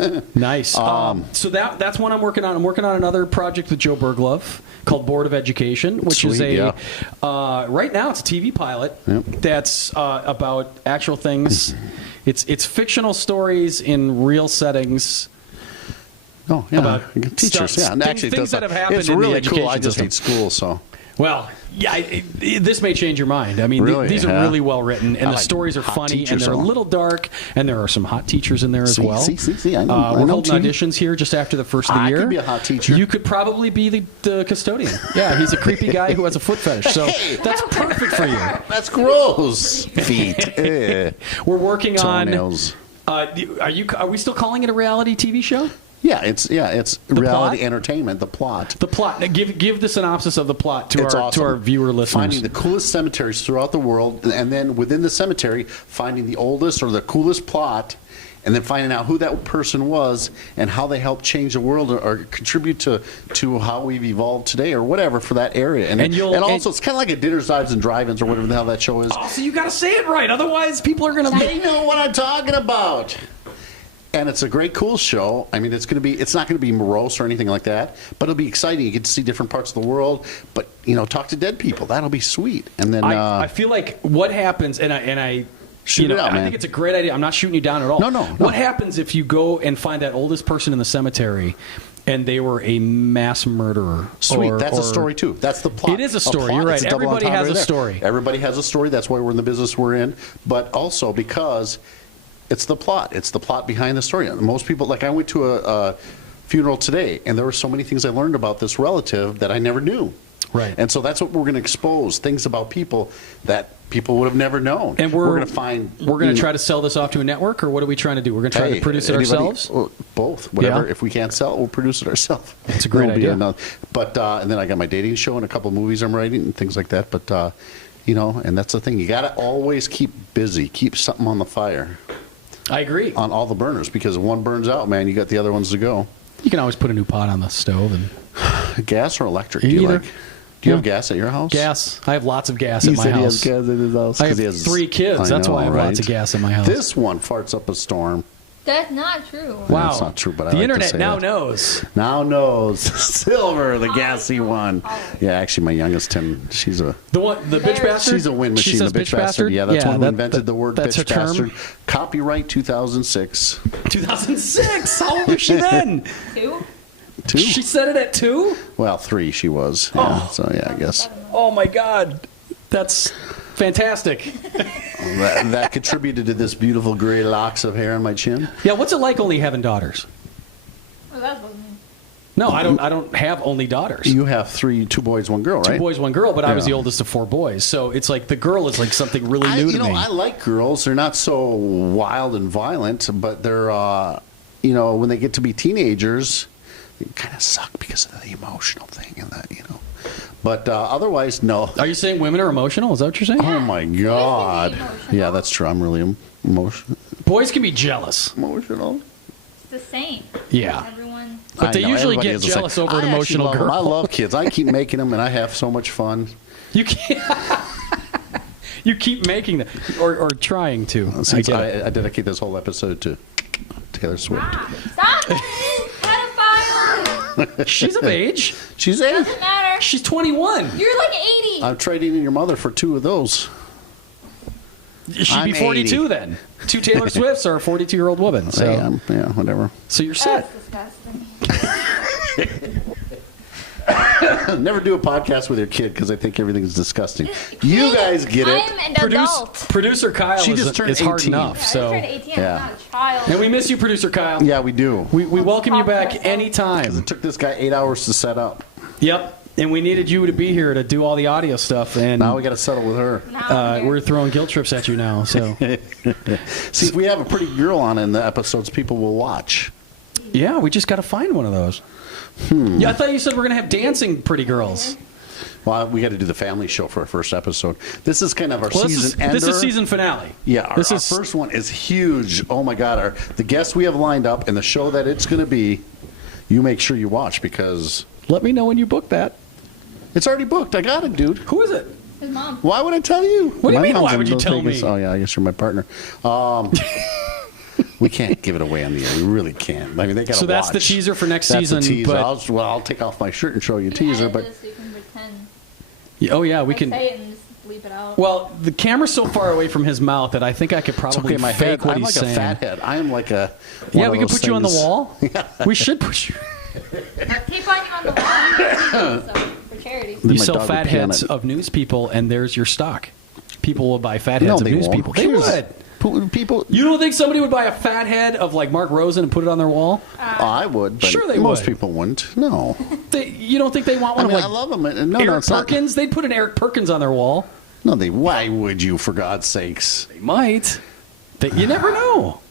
on. Nice. So that's one I'm working on. I'm working on another project with Joe Berglove called Board of Education, which is Sweet, yeah. right now it's a TV pilot that's about actual things. It's fictional stories in real settings. Oh, yeah. About Teachers, stuff, yeah. And actually, things that have happened it's in the really cool. education I just system. hate school, so. Well, yeah, this may change your mind. I mean, Really? these are Yeah. really well written, and I the like stories are hot funny, and teachers, they're a so. little dark, and there are some hot teachers in there as well. See, I know, I We're know holding too. auditions here just after the first of the I year. could be a hot teacher. You could probably be the custodian. Yeah, he's a creepy guy who has a foot fetish, so that's perfect for you. That's gross. Feet. We're working on. Toenails. Are we still calling it a reality TV show? Yeah, it's reality plot? entertainment. The plot. The plot. Now, give the synopsis of the plot to It's our awesome. to our viewer listeners. Finding the coolest cemeteries throughout the world, and then within the cemetery, finding the oldest or the coolest plot, and then finding out who that person was and how they helped change the world or contribute to how we've evolved today or whatever for that area. And also, it's kind of like a Dinners, Dives, and Drive-Ins or whatever the hell that show is. Oh, so you got to say it right, otherwise people are going to. They know what I'm talking about. And it's a great, cool show. I mean, it's not going to be morose or anything like that, but it'll be exciting. You get to see different parts of the world, but talk to dead people. That'll be sweet. And then I feel like what happens, and I Shoot it out, I man. think it's a great idea. I'm not shooting you down at all. No. What happens if you go and find that oldest person in the cemetery, and they were a mass murderer? Sweet. That's a story too. That's the plot. It is a story. plot. You're right. It's a double Everybody entendre has a there. story. Everybody has a story. That's why we're in the business we're in. But also because it's the plot. It's the plot behind the story. Most people, like I went to a funeral today, and there were so many things I learned about this relative that I never knew. Right. And so that's what we're going to expose, things about people that people would have never known. And we're going to find. We're going to try to sell this off to a network, or what are we trying to do? We're going to try to produce it ourselves. Well, both, whatever. Yeah. If we can't sell it, we'll produce it ourselves. That's a great idea. But and then I got my dating show and a couple of movies I'm writing and things like that. But and that's the thing. You got to always keep busy, keep something on the fire. I agree. On all the burners, because if one burns out, man, you got the other ones to go. You can always put a new pot on the stove and Gas or electric? Either. Do you have gas at your house? gas. I have lots of gas He at my said house. He has gas at his house. I 'cause have he has, 3 kids. That's why I have lots of gas in my house. This one farts up a storm. That's not true. Wow. That's not true, but I the like to internet say now that. knows. Now knows. Silver, the gassy one. Yeah, actually, my youngest, Tim, she's a... The bitch bastard. She's a wind She machine, says the bitch bastard. Yeah, that's one who invented the word that's bitch her term. bastard. Copyright 2006. 2006. How old was she then? 2? 2? She said it at 2. Well, 3 she was. Yeah, so yeah, I guess. Oh my God, that's fantastic. That contributed to this beautiful gray locks of hair on my chin. Yeah, what's it like only having daughters? Well, that's what I mean. No, I don't have only daughters. You have 2 boys, 1 girl, right? 2 boys, 1 girl, but I was Yeah. the oldest of 4 boys. So it's like the girl is like something really new to me. I like girls. They're not so wild and violent, but they're, when they get to be teenagers, they kind of suck because of the emotional thing and that, But otherwise, no. Are you saying women are emotional? Is that what you're saying? Oh my God. emotional. Yeah, that's true. I'm really emotional. Boys can be jealous. Emotional. It's the same. Yeah. Everyone. But they I know, usually everybody get is the same. jealous over an I actually emotional love 'em. girl. I love kids. I keep making them, and I have so much fun. You can't. You keep making them or trying to. I Since get it. I dedicate this whole episode to Taylor Swift. Stop it! Pedophile! She's of age. She's 8. Doesn't matter. She's 21. You're like 80. I'm trading in your mother for 2 of those. She'd I'm be 42 80. then. 2 Taylor Swifts are a 42-year-old woman. So, Yeah, whatever. so you're set. That's disgusting. Never do a podcast with your kid because I think everything's disgusting. You guys get it. I'm an adult. Producer Kyle She is, just turned is hard 18. enough. I just So, turned 18. Yeah. I'm not a child. and we miss you, Producer Kyle. Yeah, we do. We welcome you back It anytime. It took this guy 8 hours to set up. Yep. And we needed you to be here to do all the audio stuff. And Now we got to settle with her. Now I'm here. we're throwing guilt trips at you now. So, See, if we have a pretty girl on in the episodes, people will watch. yeah, we just got to find one of those. Yeah, I thought you said we're going to have dancing pretty girls. Well, we got to do the family show for our first episode. This is kind of our Well, season ender. this is season finale. Yeah, our this is first one is huge. Oh my God, the guests we have lined up and the show that it's going to be, you make sure you watch because Let me know when you book that. it's already booked. I got it, dude. Who is it? His mom. Why would I tell you? What do you My mean, mom's why in would you Las tell Vegas. me? Oh yeah, I guess you're my partner. We can't give it away on the air. We really can't. I mean, they got to So that's the watch. teaser for next That's season. the teaser. But I'll take off my shirt and show you a You can teaser, edit but this so you can pretend. oh yeah, we Like, can. say it and just bleep it out. Well, the camera's so far away from his mouth that I think I could it's probably okay. My fake head. what I'm he's like saying. a fat head. I am like a. Yeah, one we of can those put you on the things- wall. We should put you. I'll tape on you on the wall. So, for charity. Then You my sell dog would fat pee on heads it. of news people, and there's your stock. People will buy fat No, heads of they news won't. people. Who They cares? would. People. You don't think somebody would buy a fat head of like Mark Rosen and put it on their wall? I would, but Sure they most would. people wouldn't. No. You don't think they want I one mean, of I like love them. No, Eric no, it's not. Perkins? They'd put an Eric Perkins on their wall. No, why would you, for God's sakes? They might. You never know.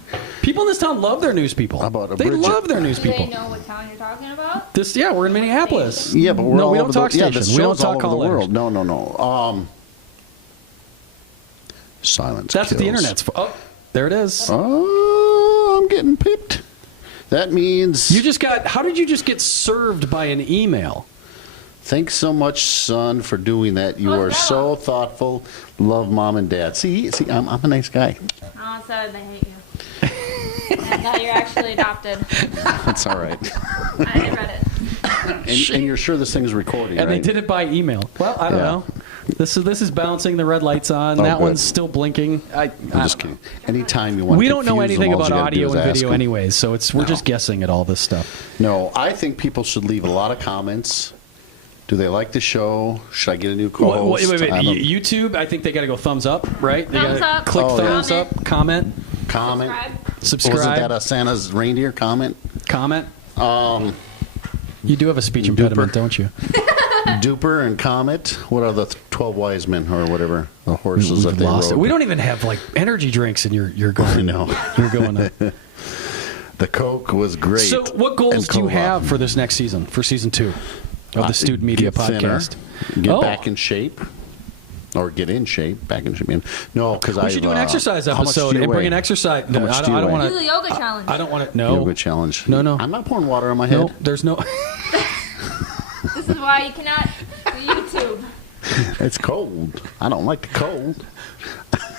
People in this town love their news people. How about a they Bridget? love their news Do they people. know what town you're talking about? Yeah, we're in Minneapolis. Yeah, but we're no, all we over don't talk the, yeah, station. the We don't show's all talk over call the letters. world. No. Silence. That's what the kills. internet's for. Oh, there it is. Oh, I'm getting pipped. That means You just got. How did you just get served by an email? thanks so much, son, for doing that. You Oh, are no. so thoughtful. Love, mom and dad. See, I'm a nice guy. Oh, so they hate you. I thought you're actually adopted. That's all right. I read it. And you're sure this thing is recording, And right? they did it by email. Well, I don't Yeah. know. This is bouncing. The red light's on. Oh, that good. one's still blinking. I'm just kidding. Anytime you want. We to don't know confuse anything them, all about you gotta do audio is and ask video, them. anyways. So we're No. just guessing at all this stuff. No, I think people should leave a lot of comments. Do they like the show? Should I get a new co-host? Wait. I don't- YouTube. I think they got to go thumbs up, right? They Thumbs gotta up. Click Oh, yeah. thumbs up. Comment. comment. Subscribe. Subscribe. Wasn't that a Santa's reindeer comment? Comment. You do have a speech impediment, don't you? Duper and Comet. What are the 12 wise men or whatever? The horses We've that they lost rode. it. We don't even have like energy drinks, and you're going. I know. You're going. Up. The Coke was great. So, what goals And do you Kova. have for this next season, for season 2 of the Student Media Get thinner, Podcast? Get Oh. back in shape. Or get in shape. Back in shape. No, because We should do an exercise how much episode do you and bring weigh? an exercise. How much I do you don't weigh? want Do the yoga challenge. I don't want to. No. Yoga challenge. No. I'm not pouring water on my head. No. There's no. This is why you cannot do YouTube. It's cold. I don't like the cold.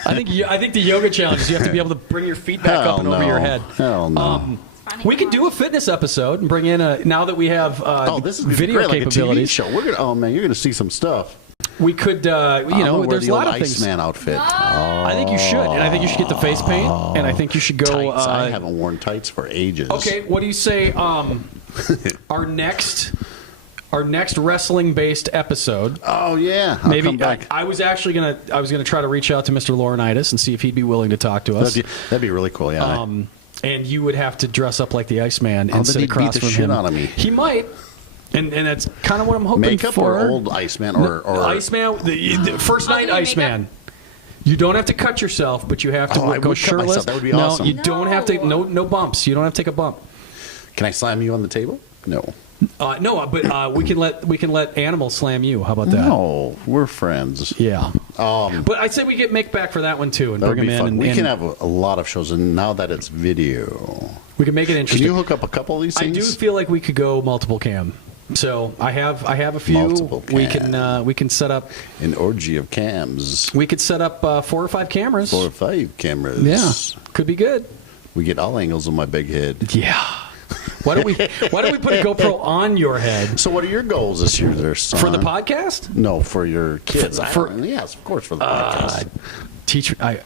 I think the yoga challenge is you have to be able to bring your feet back up and over your head. Hell no. We could do a fitness episode and bring in now that we have this is video great, capabilities. like a TV show. Oh man, you're gonna see some stuff. We could, there's a lot of things. Iceman outfit. I think you should, and I think you should get the face paint, and I think you should go. Tights. I haven't worn tights for ages. Okay, what do you say? Our next wrestling-based episode. Oh yeah, I'll Maybe come back. I was gonna try to reach out to Mr. Laurinaitis and see if he'd be willing to talk to us. That'd be really cool. Yeah. And you would have to dress up like the Iceman and sit he'd across beat the from shit him. out of me. He might, and that's kind of what I'm hoping Makeup for. or old Iceman or Iceman, the first night do you make Iceman. You don't have to cut yourself, but you have to I go would cut shirtless. myself. That would be no, awesome. you don't have to. No bumps. You don't have to take a bump. Can I slam you on the table? No. No, but we can let animals slam you. How about that? No, we're friends. Yeah. But I'd say we get Mick back for that one too, and That would bring be him in. fun. And, We and can have a lot of shows, and now that it's video, we can make it can interesting. you hook up a couple of these I things? do feel like we could go multiple cam. So I have a few. Multiple We cam. can set up. An orgy of cams. We could set up 4 or 5 cameras. 4 or 5 cameras. Yeah, could be good. We get all angles of my big head. Yeah. Why don't we put a GoPro on your head So, what are your goals this year, there, son? for the podcast? No, for your kids. Yes, of course, for the podcast.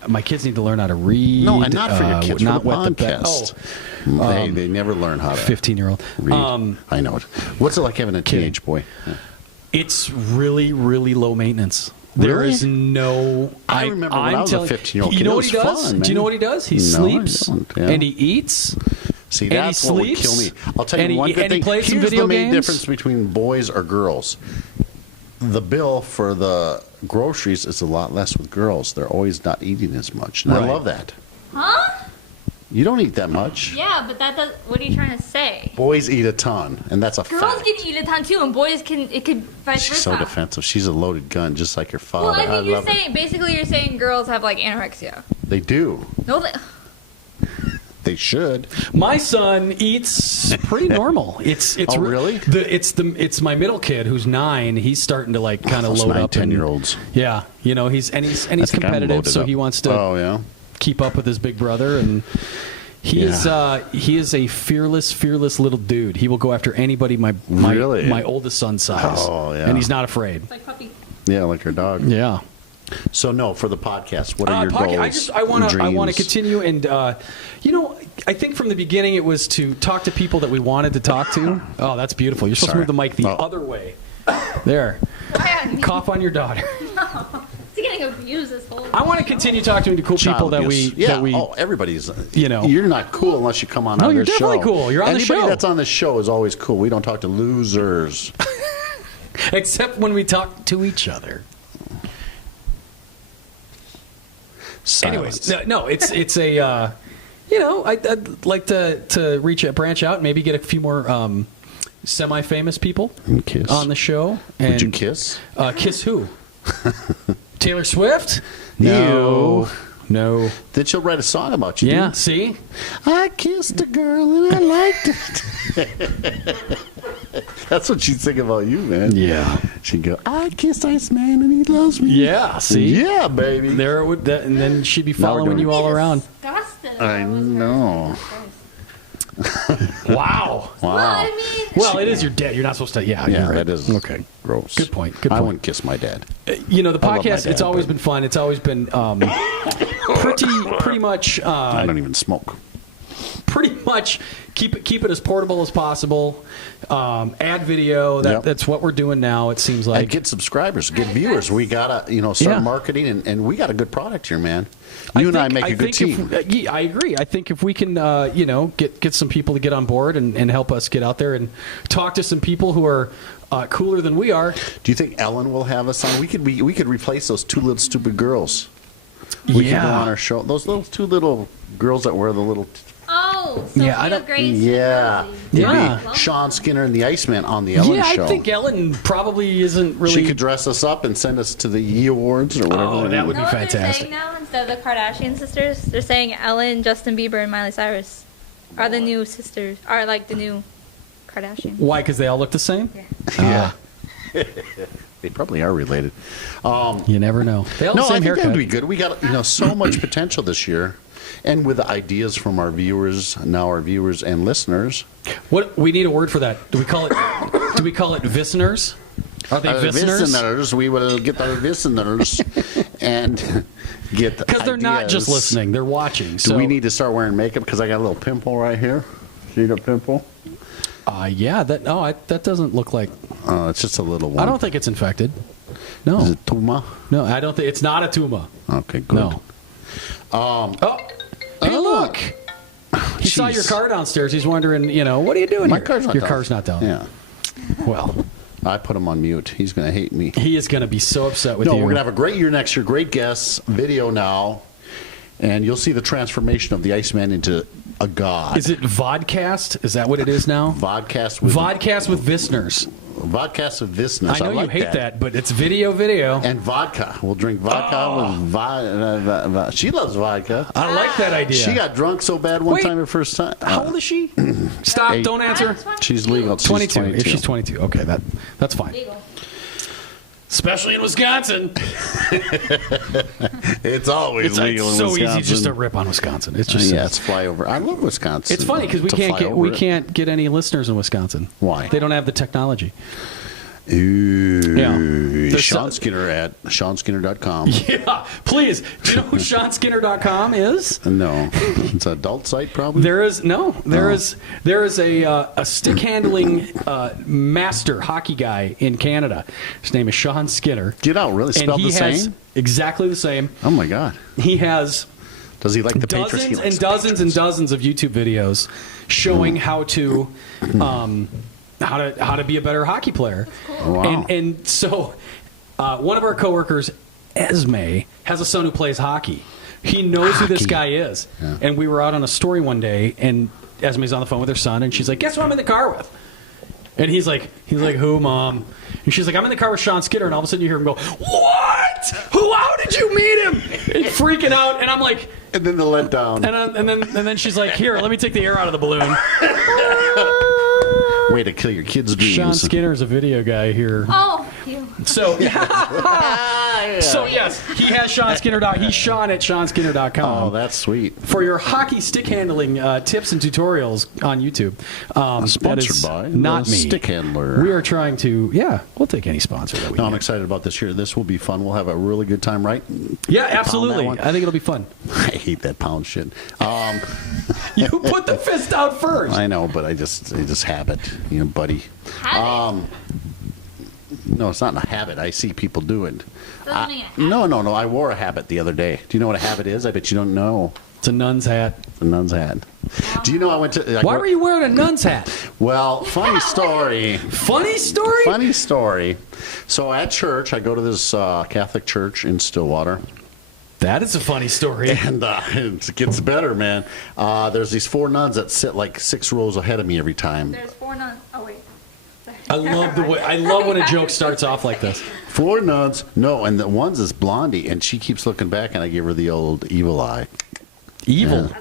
My kids need to learn how to read. No, and not for your kids. Not for the wet the bed. podcast. They never learn how to 15-year-old. read. I know it. What's it like having a teenage boy? It's really, really low maintenance. There Really? is no. I remember when I was a 15-year-old kid, You know it what he was does? fun, Do you know man. what he does? He No, I sleeps don't, yeah. and he eats. See, And he that's what would sleeps, kill me. I'll tell and you he- one good and he thing. plays some Here's video the main games. difference between boys or girls. The bill for the groceries is a lot less with girls. They're always not eating as much. And Right. I love that. Huh? You don't eat that much. Yeah, but that does. What are you trying to say? Boys eat a ton, and that's a Girls fact. can eat a ton too, and boys can. It could vice She's versa. so defensive. She's a loaded gun, just like your father. Well, I I think you're love it. saying basically you're saying girls have like anorexia. They do. No, they, They should. My son eats pretty normal. It's Oh, really? It's my middle kid who's 9. He's starting to like kind of Those load 9, up. and- 10-year-olds. Yeah, he's I think I'm competitive, loaded so up. he wants to Oh yeah. keep up with his big brother, and he is a fearless little dude. He will go after anybody Really? my oldest son's size. Oh, yeah. And he's not afraid. it's like puppy. Yeah, like her dog. Yeah. So no, for the podcast, what are your goals? I want to dreams? continue, and I think from the beginning it was to talk to people that we wanted to talk to. Oh, that's beautiful. You're supposed Sorry. to move the mic the Oh. other way. There. Why Cough on your daughter. He's getting abused this whole. I want to continue talking to cool people Child that abuse. we that we. everybody's. know. you're not cool unless you come on. No, on you're this definitely show. cool. You're on the Anybody show. that's on this show is always cool. We don't talk to losers. Except when we talk to each other. Silence. Anyways, no, it's a I'd like to branch out, and maybe get a few more semi-famous people And kiss. on the show. And, Would you kiss? Kiss who? Taylor Swift? No. No. Then she'll write a song about you. Yeah. dude. See. I kissed a girl and I liked it. That's what she'd sing about you, man. Yeah. She'd go, I kissed Iceman and he loves me. Yeah. See. Yeah, baby. There it would, and then she'd be Now we're following doing you all around. Disgusted. I know. Wow. Wow. Well, I mean, Well, it is your dad. You're not supposed to. Yeah. Yeah, you're right. that is okay. gross. Good point. Good I point. wouldn't kiss my dad. The I love my podcast, it's dad, always but- been fun. It's always been pretty much I don't even smoke. pretty much keep it as portable as possible. Add video. Yep. That's what we're doing now. It seems like And get subscribers, get viewers. We gotta, start Yeah. marketing, and we got a good product here, man. You and I make a good team. I agree. I think if we can, get some people to get on board and help us get out there and talk to some people who are cooler than we are. Do you think Ellen will have us on? We could replace those 2 little stupid girls. We could go on our show. Those 2 little girls that wear the little. oh, Sophia Yeah, I don't- Grace. Yeah. Rosie. Yeah. It'd be Sean Skinner and the Iceman on the Ellen Yeah, show. I think Ellen probably isn't really. She could dress us up and send us to the E Awards or whatever. Oh, that would Know be what they're fantastic. saying now instead of the Kardashian sisters? They're saying Ellen, Justin Bieber, and Miley Cyrus are the new sisters. Are like the new Kardashian. Why? Because they all look the same. Yeah. Yeah. They probably are related. You never know. They all No, the same I think haircut. that would be good. We got so much potential this year, and with the ideas from our viewers, now our viewers and listeners. What we need a word for that? Do we call it? Do we call it listeners? Are they listeners? Listeners, we will get our listeners and get Because they're not just ideas. listening; they're watching. Do So we need to start wearing makeup? Because I got a little pimple right here. See the pimple? Yeah, that doesn't look like. It's just a little one. I don't think it's infected. No, Is it tumor? no, I don't think it's not a tumor. Okay, good. No. Oh, hey, look! He saw Jeez. your car downstairs. He's wondering, what are you doing My here? car's not Your down. car's not down. Yeah. Well, I put him on mute. He's going to hate me. he is going to be so upset with No, you. we're going to have a great year next year. Great guests. Video now. And you'll see the transformation of the Iceman into a god. Is it vodcast? Is that what it is now? Vodcast with Vodcast with listeners. Vodcast with Visness. I know like you hate that, but it's video. And vodka. We'll drink vodka with She loves vodka. I like that idea. She got drunk so bad one Wait, time her first time. How old is she? Stop! Eight. Don't answer. She's legal. She's 22. If she's 22, okay, that's fine. Legal. Especially in Wisconsin. It's always It's legal in so Wisconsin. easy just to rip on Wisconsin. It's just Yeah, it's flyover. I love Wisconsin. It's funny because we To can't fly get over it. can't get any listeners in Wisconsin. Why? They don't have the technology. Ooh. Yeah. Sean Skinner at SeanSkinner.com. Yeah, please. Do you know who SeanSkinner.com is? No, it's an adult site probably. There is a stick handling master hockey guy in Canada. His name is Sean Skinner. Get out, really? And Spelled he the has same? exactly the same. Oh my God. He has Does he like the Patriots? He dozens likes and the dozens and Patriots. dozens of YouTube videos showing how to how to be a better hockey player. Wow. And so one of our coworkers, Esme, has a son who plays hockey. He knows who this Hockey. guy is. Yeah. And we were out on a story one day, and Esme's on the phone with her son, and she's like, "Guess who I'm in the car with?" And he's like, "Who, Mom?" And she's like, "I'm in the car with Sean Skinner." And all of a sudden you hear him go, "What? Who? How did you meet him?" And freaking out. And I'm like, And then the letdown. and then she's like, "Here, let me take the air out of the balloon." Way to kill your kids' dreams. Sean Skinner's a video guy here. Oh, you. So, so yes, he has Sean Skinner. He's Sean at SeanSkinner.com. Oh, that's sweet. For your hockey stick handling tips and tutorials on YouTube. That Sponsored is by not the me. Stick Handler. We are trying to, we'll take any sponsor that we No, I'm get. excited about this year. This will be fun. We'll have a really good time, right? Yeah, Pound that absolutely. one. I think it'll be fun. I hate that pound shit. You put the fist out first. I know, but I just habit, buddy. Habit. No, it's not a habit. I see people do it. Doesn't mean a No. I wore a habit the other day. Do you know what a habit is? I bet you don't know. It's a nun's hat. The nun's hat. Do you know I went to? Why were you wearing a nun's hat? Well, funny story. Funny story? Funny story. So at church, I go to this Catholic church in Stillwater. That is a funny story. And it gets better, man. There's these 4 nuns that sit like 6 rows ahead of me every time. There's 4 nuns. Oh, wait. I love when a joke starts off like this. 4 nuns. No, and the one's is Blondie, and she keeps looking back, and I give her the old evil eye. Evil. Yeah.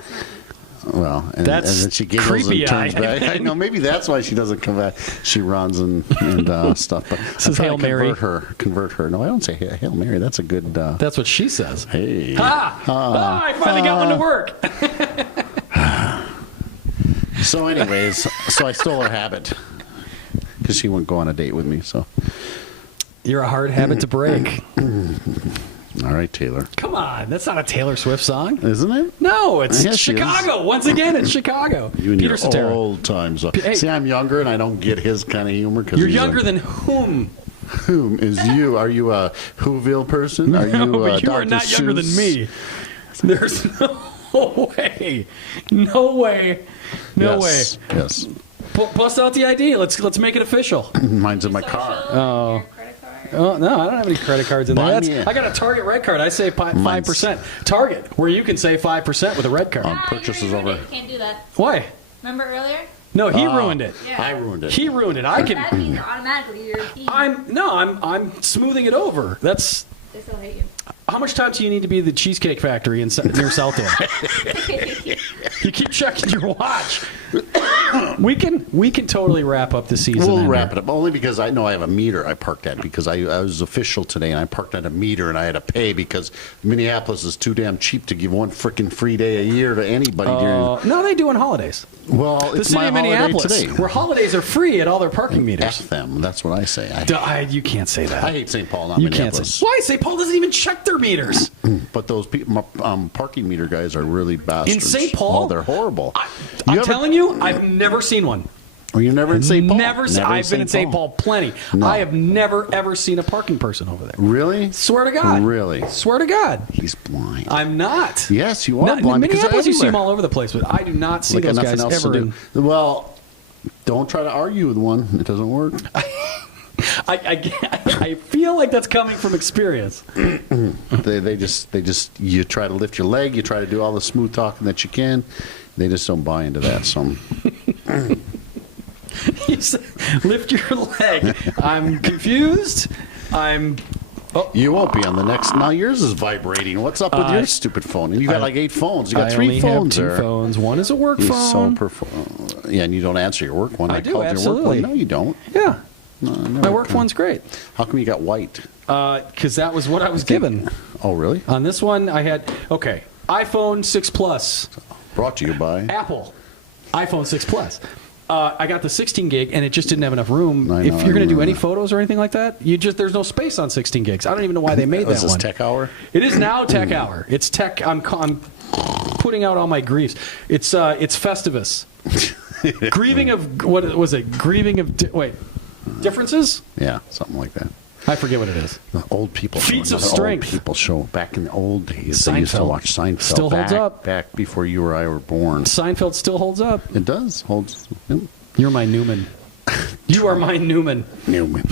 Well, and That's then she giggles creepy and turns eye. back. I know, maybe that's why she doesn't come back. She runs and stuff. But This is I'm Hail trying to Mary. Convert her. No, I don't say Hail Mary. That's a good. That's what she says. Hey. I finally got one to work. So, anyways, so I stole her habit because she wouldn't go on a date with me. So, You're a hard habit to break. all right, Taylor, Come on, that's not a Taylor Swift song. isn't it? No, it's Yes, she Chicago. Once again, it's Chicago. You and Peter your Cetera. old times. Hey. See, I'm younger and I don't get his kind of humor. Cause You're he's younger like, than whom? Whom is you? Are you a Whoville person? Are No, you? but you are Dr. not younger than Seuss? me. There's no way. No way. No Yes, way. Yes. Bust out the ID. Let's make it official. Mine's in my car. Oh. Your credit card. Oh no, I don't have any credit cards in Buy there. me a- I got a Target red card. I say 5%. Target, where you can say 5% with a red card. Ah, purchases you ruined over. it. You can't do that. Why? Remember earlier? No, he ruined it. Yeah. I ruined it. He ruined it. I That means automatically you're a team. I'm smoothing it over. They still hate you. How much time do you need to be at the Cheesecake Factory near Southdale? You keep checking your watch. We can totally wrap up the season. We'll wrap it up only because I know I have a meter I parked at because I was official today and I parked at a meter and I had to pay because Minneapolis is too damn cheap to give one freaking free day a year to anybody. No, they do on holidays. Well, The it's city my of holiday Minneapolis, today. where holidays are free at all their parking meters. F them. That's what I say. You can't say that. I hate St. Paul, not You can't Minneapolis. say. Why? St. Paul doesn't even check their meters. But those parking meter guys are really bastards. In St. Paul? Oh, they're horrible. I'm telling you, I've never seen one. Oh, you're never in St. Paul? I've been in St. Paul plenty. No. I have never, ever seen a parking person over there. Really? Swear to God. Really? Swear to God. He's blind. I'm not. Yes, you are Not, in blind because they're Minneapolis, you see them everywhere. all over the place, but I do not see Like those nothing guys else ever to in. do. Well, don't try to argue with one. It doesn't work. I feel like that's coming from experience. they just you try to lift your leg, you try to do all the smooth talking that you can. They just don't buy into that. So You say, lift your leg. I'm confused. you won't be on the next. Now yours is vibrating. What's up with your stupid phone? And you got like 8 phones. You got I 3 only phones. have 2 there. phones. One is a work You're phone. yeah, and you don't answer your work one. I do, called your absolutely. work one. No, you don't. Yeah. No, I never My work can. one's great. How come you got white? Because that was what I was given. Oh, really? On this one, I had, iPhone 6 Plus. Brought to you by. Apple. iPhone 6 Plus. I got the 16 gig, and it just didn't have enough room. I know, If you're I going to do remember any that. photos or anything like that, there's no space on 16 gigs. I don't even know why they made Was that this one. Tech Hour? It is now Tech Hour. It's Tech. I'm putting out all my griefs. It's Festivus. Grieving of what was it? Grieving of differences? Yeah, something like that. I forget what it is. The old people. Feats show, of another Strength. Old people show. Back in the old days, they used to Seinfeld. watch Seinfeld. Still holds up. Back before you or I were born. Seinfeld still holds up. It does. Holds. You're my Newman. You are my Newman. Newman.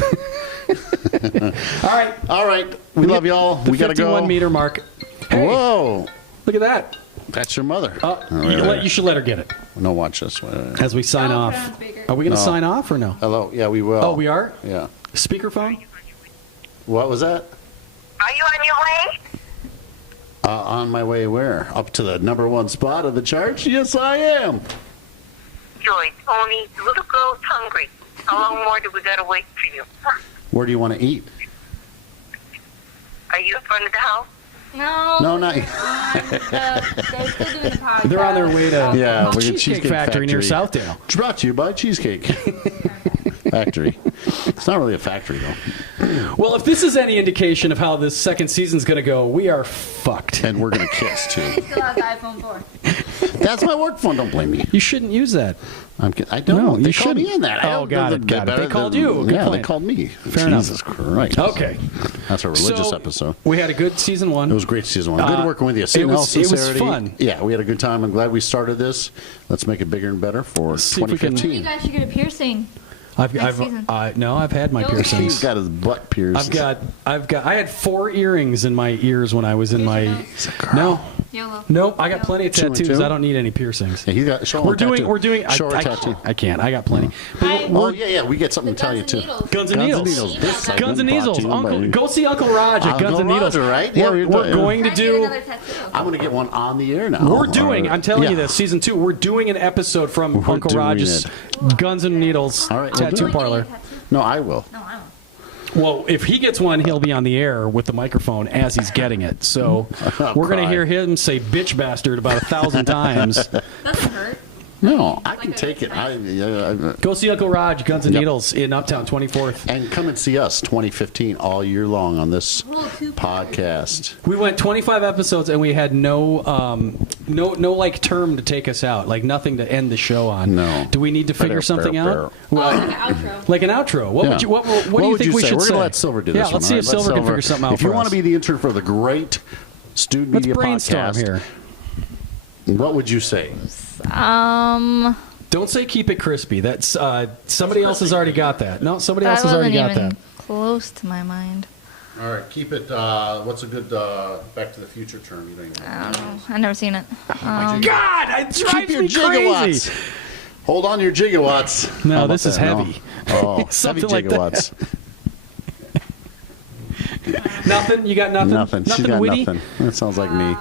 All right. All right. We love y'all. The We got to go. 51 meter mark. Hey, Whoa. look at that. That's your mother. You should let her get it No, watch this. as we sign I'll off. put it on speaker. Are we going to No. sign off or no? Hello. Yeah, we will. Oh, we are? Yeah. Speakerphone? What was that? Are you on your way? On my way where? Up to the #1 spot of the charts? Yes, I am. Joy, Tony, the little girl's hungry. How long more do we gotta wait for you? Where do you want to eat? Are you in front of the house? No. No, not. They're still doing the podcast. They're on their way to Yeah, we're at Cheesecake Factory near Southdale. It's brought to you by Cheesecake Factory. It's not really a factory, though. Well, if this is any indication of how this second season's going to go, we are fucked. And we're going to kiss, too. Still has the iPhone 4. That's my work phone. Don't blame me. You shouldn't use that. I'm kidding. I don't No, know. you They called me shouldn't. in that. I Oh, don't- got it, got it. They called you. Good yeah, they point. called me. Fair enough. Jesus Christ. Okay. That's a religious So, episode. We had a good season 1. It was great season 1. Good working with you. it was Sincerity. fun. Yeah, we had a good time. I'm glad we started this. Let's make it bigger and better for See if we can- 2015. You guys should get a piercing. Next season. No, I've had my No, He's piercings. got his butt pierced. I had 4 earrings in my ears when I was in my. Here's No, YOLO. no, I got plenty of Two and tattoos. two? I don't need any piercings. Yeah, he got. Show him We're a tattoo. doing. Show her a tattoo. I can't. I got plenty. Oh yeah, we get something to tell you too. Guns and Needles. This segment Guns and brought Needles. to you by- Go see Uncle Raj at Guns Uncle and Needles. Roger, right? Yeah, We're you're going to I need do. another tattoo. I'm going to get one on the air now. We're doing. I'm telling you Yeah. this. Season 2. We're doing an episode from We're Uncle doing Raj's Guns and Needles All right, we'll do tattoo it. parlor. No, I will. No, I don't. Well, if he gets one, he'll be on the air with the microphone as he's getting it. So I'll we're going to cry. hear him say "bitch bastard" about 1,000 times. Doesn't hurt. No, I can take it. Go see Uncle Raj, Guns and Yep. Needles in Uptown, 24th. And come and see us 2015 all year long on this Cool, 2 podcast. We went 25 episodes and we had no like term to take us out, like nothing to end the show on. No. Do we need to figure something out? Like an outro. Like an outro. What Yeah. would you? What do you think we say? should We're say? going to let Silver do this Yeah, one. let's see all if right? Let Silver can figure something out If you for want us. to be the intern for the great Student Let's Media brainstorm podcast, here. what would you say? Don't say keep it crispy. That's somebody else has already got that. No, somebody That else has already wasn't got even that. close to my mind. All right, keep it. What's a good Back to the Future term? You don't even I don't know. I've never seen it. God, it Keep drives your me gigawatts. crazy. Hold on your gigawatts. No, How about this is that? heavy. No. Oh, Something heavy like that. gigawatts. Nothing? You got nothing? Nothing. She's got witty? nothing. That sounds like me.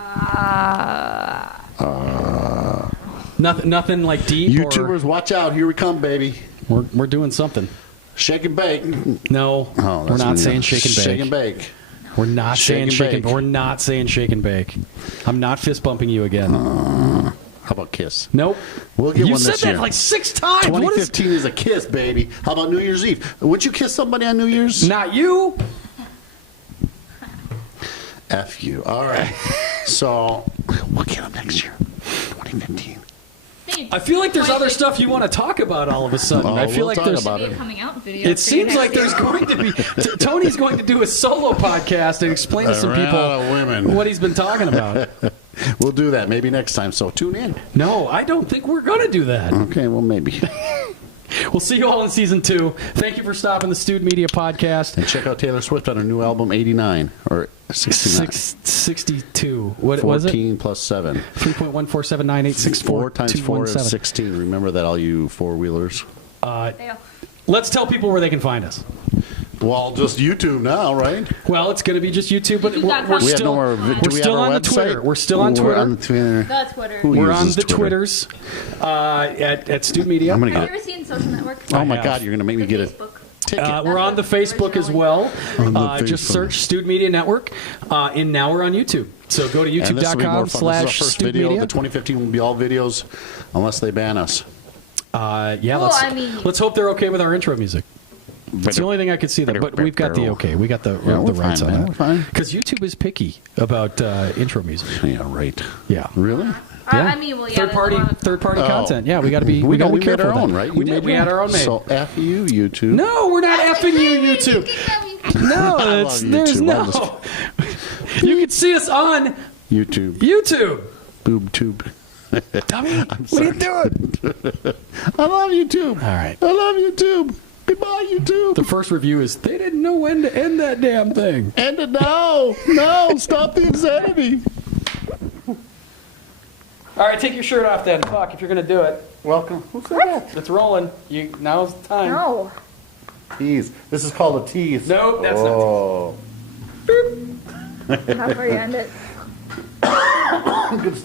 Nothing like deep? YouTubers, watch out. Here we come, baby. We're doing something. Shake and bake. No, Oh, we're that's not me. saying shake and bake. Shake and bake. We're not saying Shake and bake. We're not saying shake and bake. I'm not fist bumping you again. How about kiss? Nope. We'll get you one said this that year. like 6 times. What is 2015 is a kiss, baby. How about New Year's Eve? Would you kiss somebody on New Year's? not you? F you. All right. So we'll get them next year. 2015. I feel like there's other stuff you want to talk about all of a sudden. Oh, I feel we'll like talk there's. about Maybe a it. coming out video. It seems like there's going to be. Tony's going to do a solo podcast and explain to some ran people out of women. what he's been talking about. We'll do that maybe next time. So tune in. No, I don't think we're going to do that. Okay. Well, maybe. We'll see you all in season 2. Thank you for stopping the Stewed Media podcast. And check out Taylor Swift on her new album 89 or 69. 62. What was it? 14 plus 7. 3.1479864. 4 times 4 is 16. Remember that, all you four-wheelers. Let's tell people where they can find us. Well, just YouTube now, right? Well, it's going to be just YouTube, but YouTube.com. we're We have still, no more. Do we're we have still our on the website? Twitter. We're still on We're Twitter. on the Twitter. The Twitter. Who We're on uses the Twitter? Twitters at Stewed Media. I'm gonna Have get you it. ever seen Social Network? Oh my have. God! You're gonna make me get a Facebook. ticket. We're on the Facebook as well. On the Just Facebook. search Stewed Media Network, and now we're on YouTube. So go to And this will be more fun. This is our youtube.com/Stewed first video. Media. The 2015 will be all videos, unless they ban us. Yeah, Well, I mean- let's hope they're okay with our intro music. It's the only thing I could see there, but we've got the okay. We got the we're rights fine, on man. that. We're fine. Because YouTube is picky about intro music. Yeah, right. Yeah. Really? Yeah. I mean, well, yeah. Third party Oh. content. Yeah, we got to be. We gotta know be we made careful our with own, that. right? We did. We had our own made. So F you, YouTube. No, we're not effing you, YouTube. No, I it's, love there's YouTube. no. You can see us on YouTube. YouTube. Boob tube. Dummy, what are you doing? I love YouTube. All right. I love YouTube. Goodbye, YouTube. The first review is they didn't know when to end that damn thing. End it now. No, stop the insanity. All right, take your shirt off then. Fuck, if you're gonna do it. Welcome. Who said that? It's rolling. Now's the time. No. Tease. This is called a tease. No, that's not. Oh. How far you end it? Good stuff.